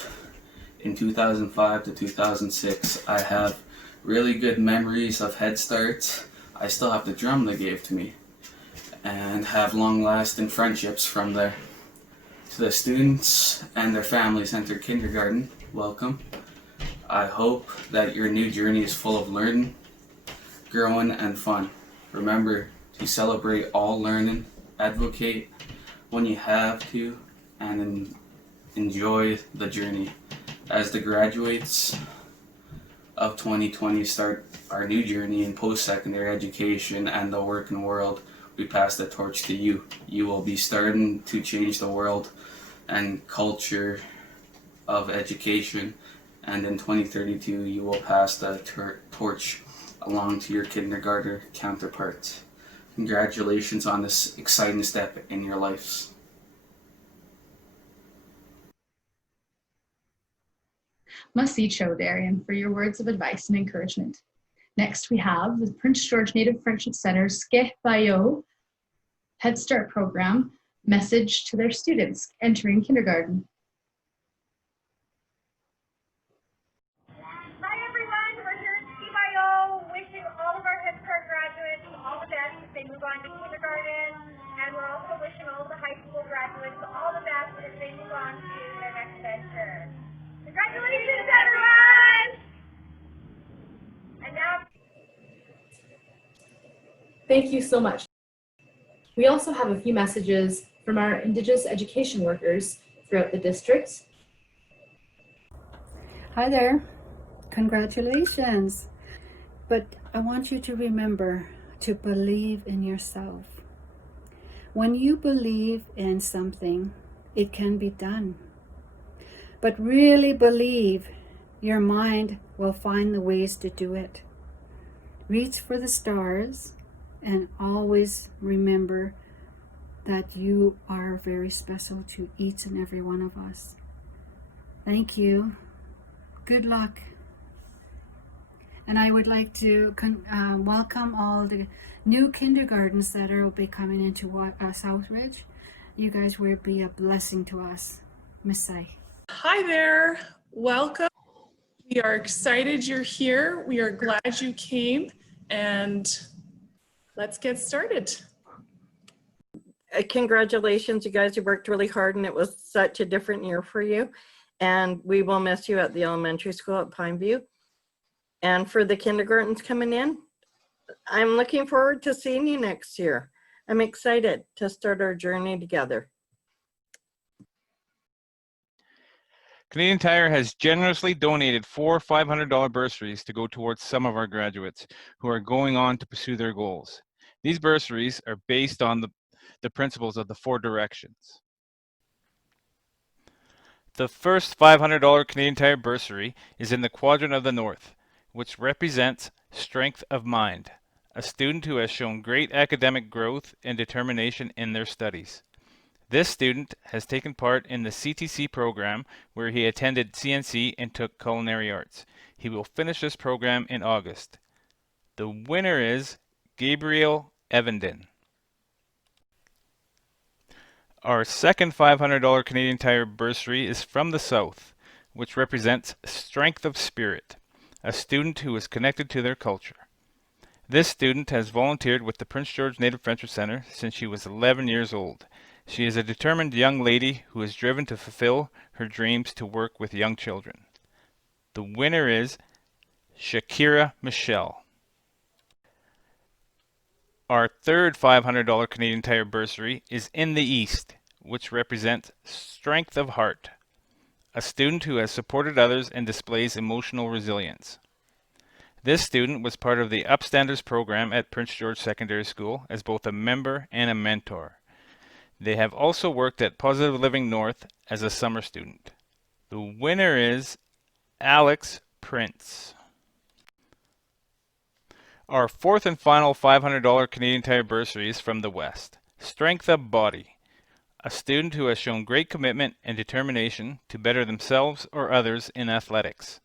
in 2005 to 2006. I have really good memories of Head Starts. I still have the drum they gave to me and have long-lasting friendships from there. To the students and their families enter kindergarten, welcome. I hope that your new journey is full of learning, growing, and fun. Remember to celebrate all learning, advocate when you have to, and enjoy the journey. As the graduates of 2020 start our new journey in post-secondary education and the working world, we pass the torch to you. You will be starting to change the world and culture of education, and in 2032 you will pass the torch along to your kindergarten counterparts. Congratulations on this exciting step in your lives. Masicho, Darian, for your words of advice and encouragement. Next, we have the Prince George Native Friendship Center's Ske Bayo Head Start program message to their students entering kindergarten. Hi everyone, we're here at CBIO wishing all of our Head Start graduates all the best as they move on to kindergarten, and we're also wishing all of the high school graduates all the best as they move on to their next venture. Congratulations everyone! And now... Thank you so much. We also have a few messages from our Indigenous education workers throughout the district. Hi there. Congratulations. But I want you to remember to believe in yourself. When you believe in something, it can be done. But really believe, your mind will find the ways to do it. Reach for the stars and always remember that you are very special to each and every one of us. Thank you. Good luck. And I would like to welcome all the new kindergartens that will be coming into Southridge. You guys will be a blessing to us. Missai. Hi there. Welcome. We are excited you're here. We are glad you came, and let's get started. Congratulations, you guys. You worked really hard and it was such a different year for you. And we will miss you at the elementary school at Pineview. And for the kindergartens coming in, I'm looking forward to seeing you next year. I'm excited to start our journey together. Canadian Tire has generously donated 4 $500 bursaries to go towards some of our graduates who are going on to pursue their goals. These bursaries are based on the principles of the 4 directions. The first $500 Canadian Tire bursary is in the quadrant of the north, which represents strength of mind, a student who has shown great academic growth and determination in their studies. This student has taken part in the CTC program where he attended CNC and took culinary arts. He will finish this program in August. The winner is Gabriel Evenden. Our second $500 Canadian Tire bursary is from the South, which represents strength of spirit, a student who is connected to their culture. This student has volunteered with the Prince George Native Friendship Center since she was 11 years old. She is a determined young lady who is driven to fulfill her dreams to work with young children. The winner is Shakira Michelle. Our third $500 Canadian Tire bursary is in the East, which represents strength of heart, a student who has supported others and displays emotional resilience. This student was part of the Upstanders program at Prince George Secondary School as both a member and a mentor. They have also worked at Positive Living North as a summer student. The winner is Alex Prince. Our fourth and final $500 Canadian Tire bursary is from the West. Strength of Body, a student who has shown great commitment and determination to better themselves or others in athletics.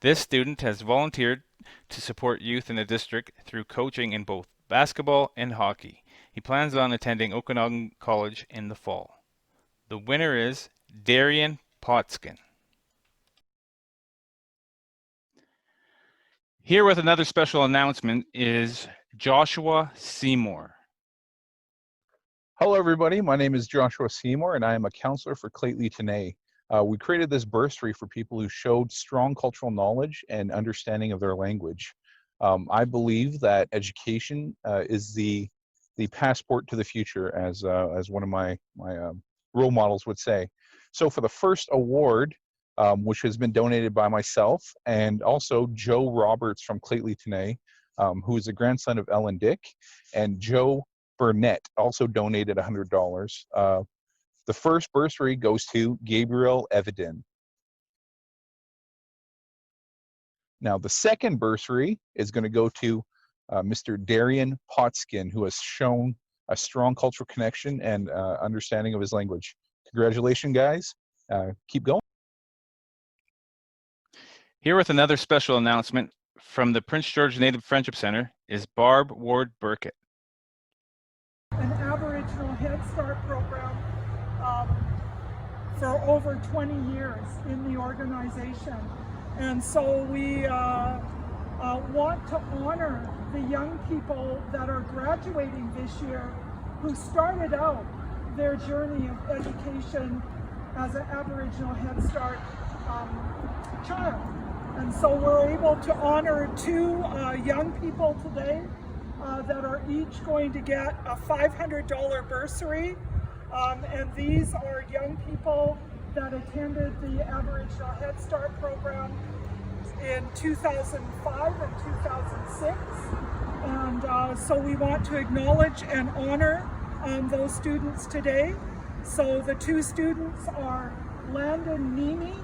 This student has volunteered to support youth in the district through coaching in both basketball and hockey. He plans on attending Okanagan College in the fall. The winner is Darian Potskin. Here with another special announcement is Joshua Seymour. Hello, everybody. My name is Joshua Seymour, and I am a counselor for Ts'udelhti. We created this bursary for people who showed strong cultural knowledge and understanding of their language. I believe that education is the passport to the future, as one of my role models would say. So for the first award, which has been donated by myself and also Joe Roberts from Claytley Tenay, who is the grandson of Ellen Dick, and Joe Burnett also donated $100. The first bursary goes to Gabriel Evedin. Now the second bursary is going to go to Mr. Darian Potskin, who has shown a strong cultural connection and understanding of his language. Congratulations, guys. Keep going. Here with another special announcement from the Prince George Native Friendship Center is Barb Ward Burkett. An Aboriginal Head Start program for over 20 years in the organization. And so we want to honor the young people that are graduating this year who started out their journey of education as an Aboriginal Head Start child. And so we're able to honor two young people today that are each going to get a $500 bursary. And these are young people that attended the Aboriginal Head Start program in 2005 and 2006. And so we want to acknowledge and honor those students today. So the two students are Landon Nimi,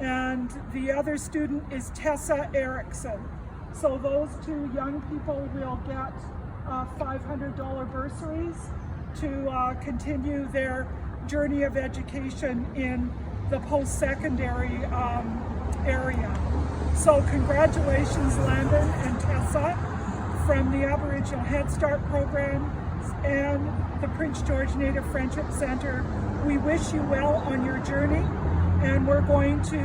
and the other student is Tessa Erickson. So those two young people will get $500 bursaries to continue their journey of education in the post-secondary area. So congratulations, Landon and Tessa, from the Aboriginal Head Start program and the Prince George Native Friendship Center. We wish you well on your journey, and we're going to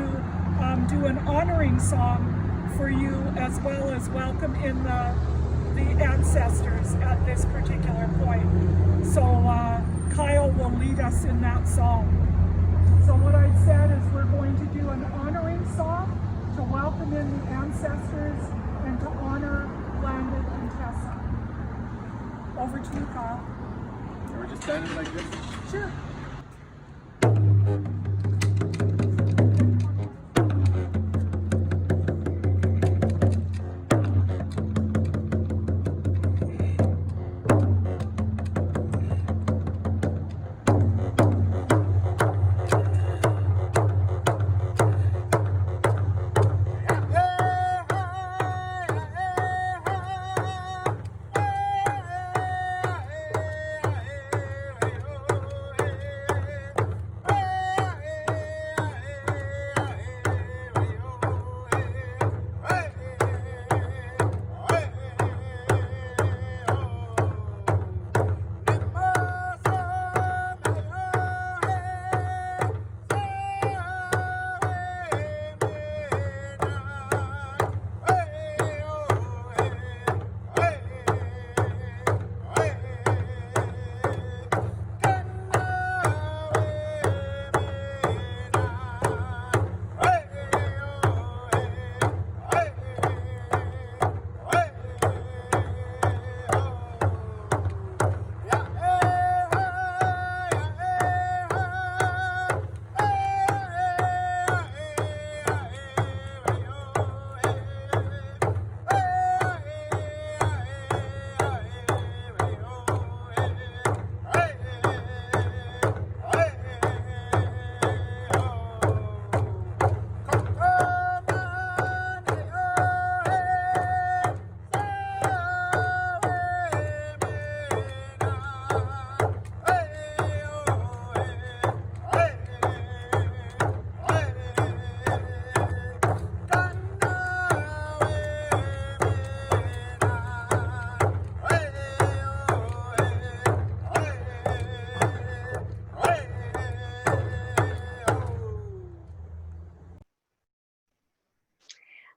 do an honoring song for you as well as welcome in the ancestors at this particular point. So Kyle will lead us in that song. So what I said is we're going to do an honoring song to welcome in the ancestors and to honor Landon and Tessa. Over to you, Kyle. Are we just standing like this? Sure.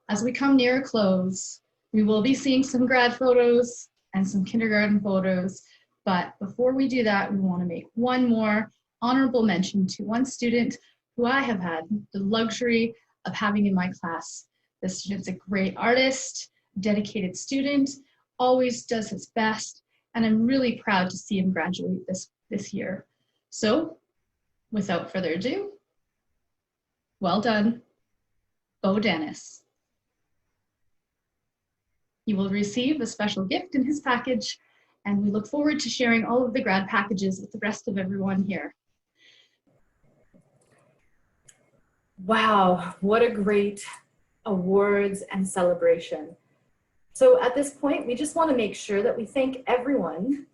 As we come near a close, we will be seeing some grad photos and some kindergarten photos. But before we do that, we want to make one more honorable mention to one student who I have had the luxury of having in my class. This student's a great artist, dedicated student, always does his best, and I'm really proud to see him graduate this year. So Without further ado, well done, Bo Dennis. He will receive a special gift in his package, and we look forward to sharing all of the grad packages with the rest of everyone here. Wow, what a great awards and celebration. So at this point, we just want to make sure that we thank everyone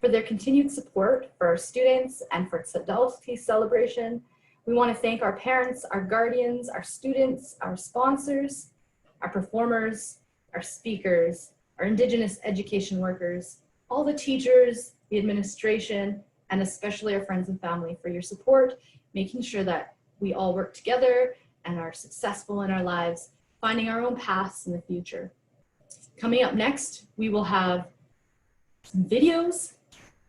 for their continued support for our students and for Ts'udelhti celebration. We want to thank our parents, our guardians, our students, our sponsors, our performers, our speakers, our Indigenous education workers, all the teachers, the administration, and especially our friends and family for your support, making sure that we all work together and are successful in our lives, finding our own paths in the future. Coming up next, we will have some videos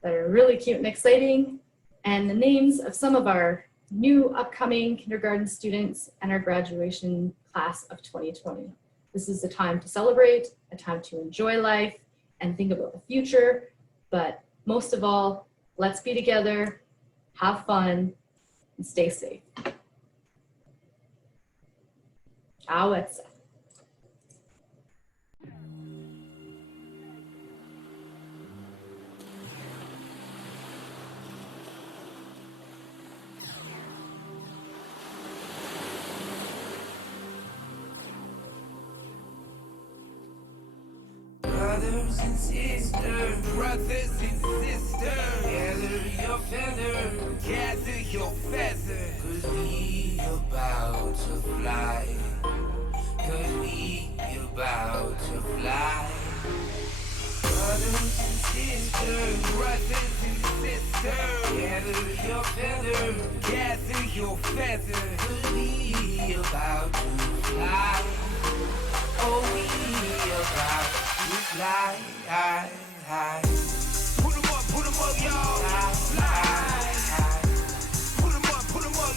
that are really cute and exciting, and the names of some of our new upcoming kindergarten students and our graduation class of 2020. This is a time to celebrate, a time to enjoy life and think about the future, but most of all, let's be together, have fun, and stay safe. Awetsa. Brothers and sisters, gather your feathers, gather your feathers. 'Cause we about to fly, 'cause we about to fly. Brothers and sisters, gather your feathers, gather your feathers. 'Cause we about to fly, oh we about to fly. Put 'em up, y'all. Fly. Put 'em up,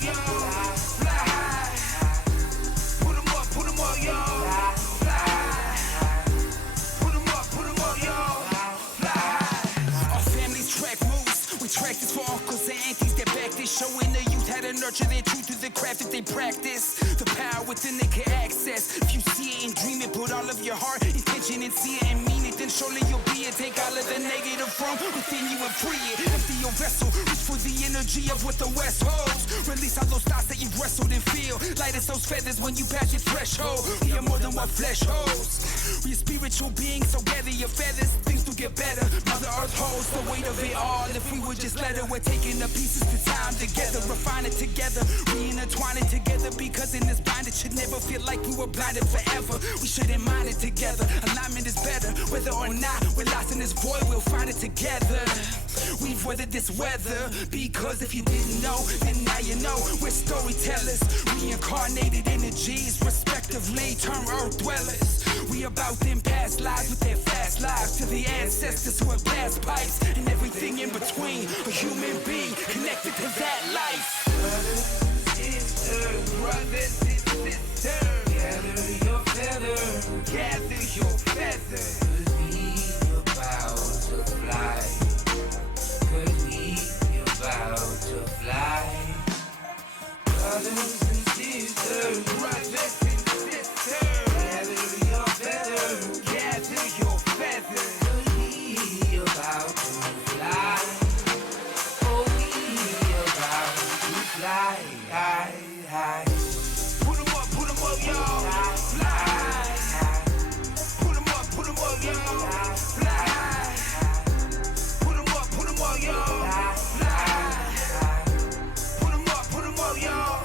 y'all. Fly. Put 'em up, y'all. Fly. Put 'em up, y'all. Fly. Our family's track moves. We track this for uncles and aunties that back this, showing the youth how to nurture their truth through the craft that they practice. The power within they can access. If you see it and dream it, put all of your heart, intention, and see it and mean it, then surely you'll be it. Take all of the negative from within you and free it. Empty your vessel, reach for the energy of what the West holds. Release all those thoughts that you've wrestled and feel. Light as those feathers when you pass your threshold. We are more than what flesh holds. We are spiritual beings, so gather your feathers. Things will get better. Mother Earth holds the weight of it all. If we would just let her, we're taking the pieces to time together. Refine it together, re-intertwine it together. Because in this bind, it should never feel like we were blinded forever. We shouldn't mind it together. Alignment is better. Whether or not we're lost in this void, we'll find it together. We've weathered this weather, because if you didn't know, then now you know. We're storytellers, reincarnated energies, respectively term earth dwellers. We about them past lives with their fast lives, to the ancestors who have passed pipes, and everything in between. A human being connected to that life. Brothers and sisters, gather your feathers, gather your feathers. 'Cause we about to fly, 'cause we about to fly. Brothers and sisters, gather your feathers, gather your feathers. 'Cause we about to fly, oh we about to fly. Put 'em up, y'all. Fly. Put 'em up, y'all. Fly. Put 'em up, y'all. Fly. Put 'em up, y'all.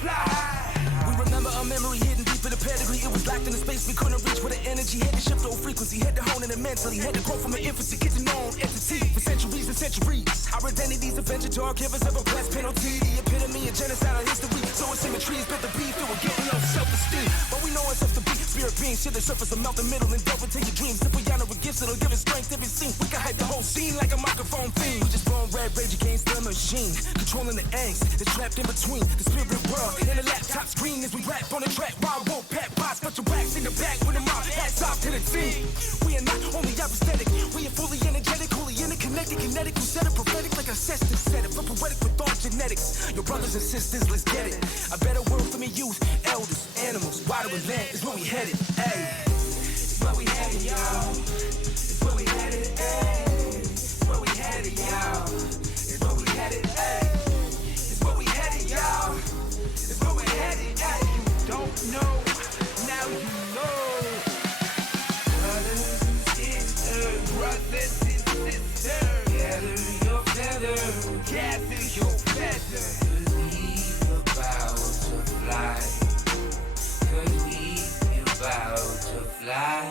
Fly. We remember a memory hidden deep in the pedigree. It was locked in a space we couldn't reach, where the energy had to shift over frequency, had to hone in it mentally, had to grow from an infancy, get to known entity for centuries and centuries. Our identities adventure to our givers of a blessed penalty. The epitome of genocide on history. So it's symmetries, but the beef, it will get low self-esteem. But we know it's up to be spirit beings to the surface of melt the middle and delve into your dreams. If we honor with gifts, it'll give us strength every scene. We can hide the whole scene like a microphone theme. We just born red rage against the machine, controlling the angst that's trapped in between the spirit world and the laptop screen. As we rap on the track, wild wolf, pat pots, bunch of racks in the back with a mop. Hats off to the team. We are not only apathetic, we are fully energetic, wholly interconnected, kinetic, who said it prophetic like ancestors said it, but poetic with all genetics. brothers and sisters, let's get it. A better world for me, youth, elders, animals, water and land is where we headed. Hey, it's where we headed, y'all. It's where we headed, hey. It's where we headed, y'all. It's where we headed, hey. It's where we headed, y'all. It's where we headed, hey. Don't know, now you know. Brothers and sisters, brothers and sisters, gather your feathers, gather your feathers. 'Cause we about to fly. 'Cause we about to fly.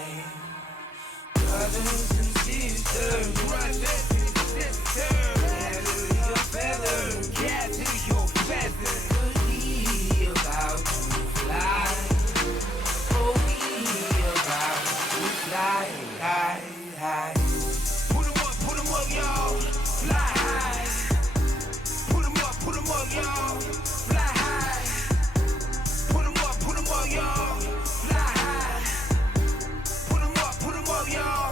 Brothers and sisters, brothers and sisters, gather your feathers, gather your feathers. 'Cause we about to fly. Oh, we about to fly high, high. Put 'em up, y'all. Fly high. Put 'em up, y'all. Fly high. Put 'em up, y'all. Fly high. Put 'em up, y'all.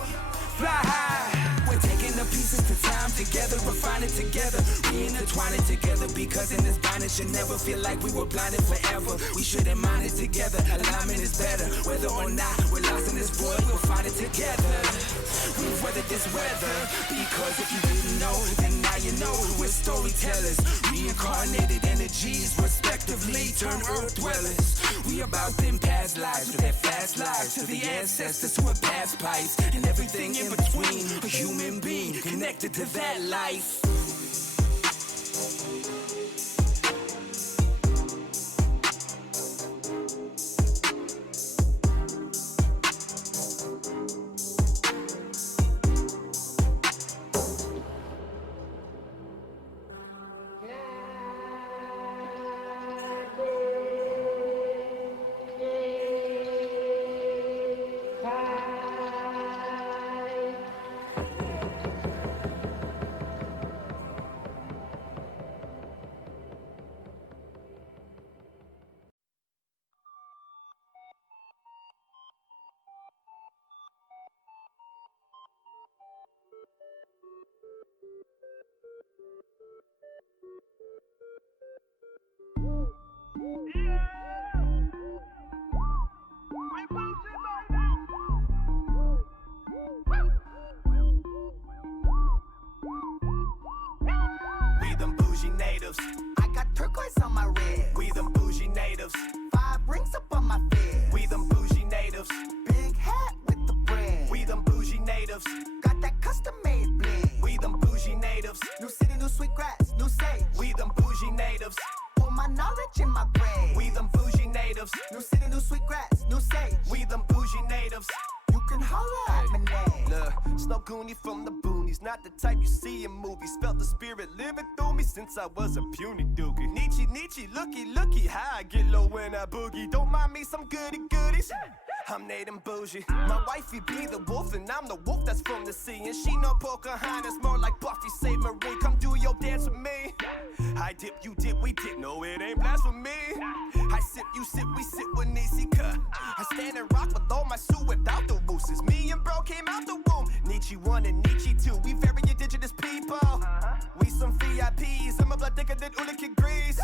Fly high. We're taking the pieces to time together, refine it together. We intertwine it together because in this bondage should never feel like we were blinded forever. We shouldn't mind it together. Alignment is better. Whether or not we're lost in this void, we'll find it together. We've weathered this weather because if you didn't know, then now you know. We're storytellers, reincarnated energies, respectively turn earth dwellers. We about them past lives, to their fast lives, to the ancestors who have past pipes, and everything in between. A human being connected to that life. We them bougie natives. I got turquoise on my red. We them bougie natives. 5 rings up on my fed. We them bougie natives. Big hat with the brand. We them bougie natives. Got that custom made blend. We them bougie natives. New city, new sweet grass, new sage. We them bougie natives. All my knowledge in my brain. We them bougie natives. New city, new sweet grass, new sage. We them bougie natives. You can holler at my name. Look, Snow Goonie from the boonies. Not the type you see in movies. Felt the spirit living through me since I was a puny dookie. Nietzsche, looky, how I get low when I boogie. Don't mind me some goodies. I'm Nate and Bougie. My wifey be the wolf and I'm the wolf that's from the sea. And she no Pocahontas, more like Buffy Saint Marie. Come do your dance with me. I dip, you dip, we dip. No, it ain't blasphemy. I sip, you sip, we sip with Nietzsche cut. I stand and rock with all my suit without the boosters. Me and bro came out the womb. Nietzsche 1 and Nietzsche 2. We very indigenous people. We some VIPs. I'm a blood thicker than Ulick Grease.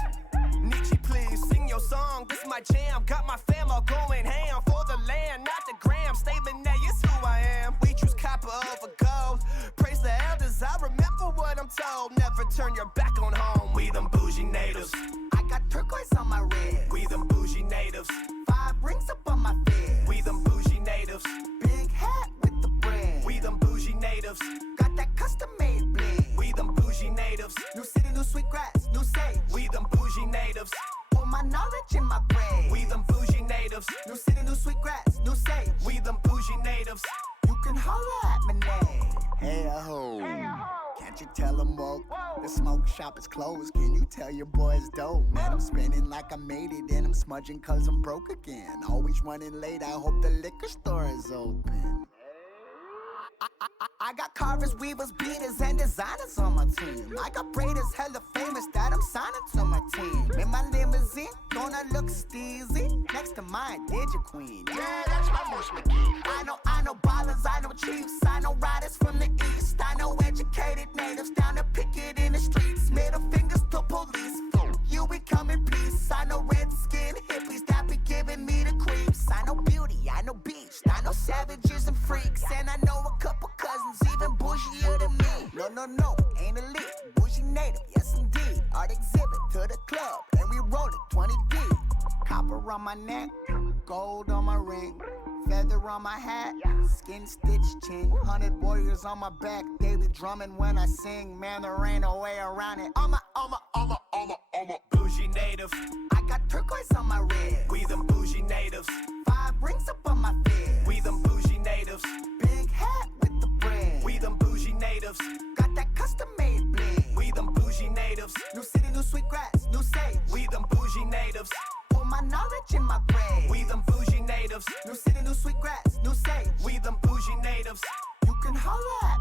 Nietzsche, please sing your song. This my jam. Got my fam all going ham for the land, not the gram. Statement A is who I am. We choose copper over gold. Praise the elders. I remember what I'm told. Never turn your back on home. We them bougie natives. I got turquoise on my red. We them bougie natives. 5 rings up on my fed. We them bougie natives. Big hat with the brand. We them bougie natives. Got that custom made blend. We them bougie natives. New city, new sweet grass, new sage. We them bougie natives. All my knowledge in my brain. We them bougie natives. New city, new sweet grass, new sage. We them bougie natives. You can holler at my name. Hey, ho. Can't you tell them woke? The smoke shop is closed. Can you tell your boys dope? Man, I'm spending like I made it and I'm smudging cause I'm broke again. Always running late, I hope the liquor store is open. I got carvers, weavers, beaters, and designers on my team. I got braiders, hella famous that I'm signing to my team. In my limousine, gonna look steezy next to my Digi Queen. Yeah, that's my first McKee. I know ballers, I know chiefs, I know riders from the east. I know educated natives down to picket in the streets. Middle fingers to police. You no, ain't elite. Bougie native, yes indeed. Art exhibit to the club, and we roll it 20 deep. Copper on my neck, gold on my ring. Feather on my hat, skin stitched chin. 100 warriors on my back, they be drumming when I sing. Man, there ain't no way around it. I'm a bougie native. I got turquoise on my red. We them bougie natives. 5 rings up on my fist. We them bougie natives. Big hat with the brand. We them bougie natives. Got that custom made bling. We them bougie natives. New city, new sweet grass, new sage. We them bougie natives. My knowledge in my brain. We them bougie natives. New city, new sweet grass, new sage. We them bougie natives. You can holler at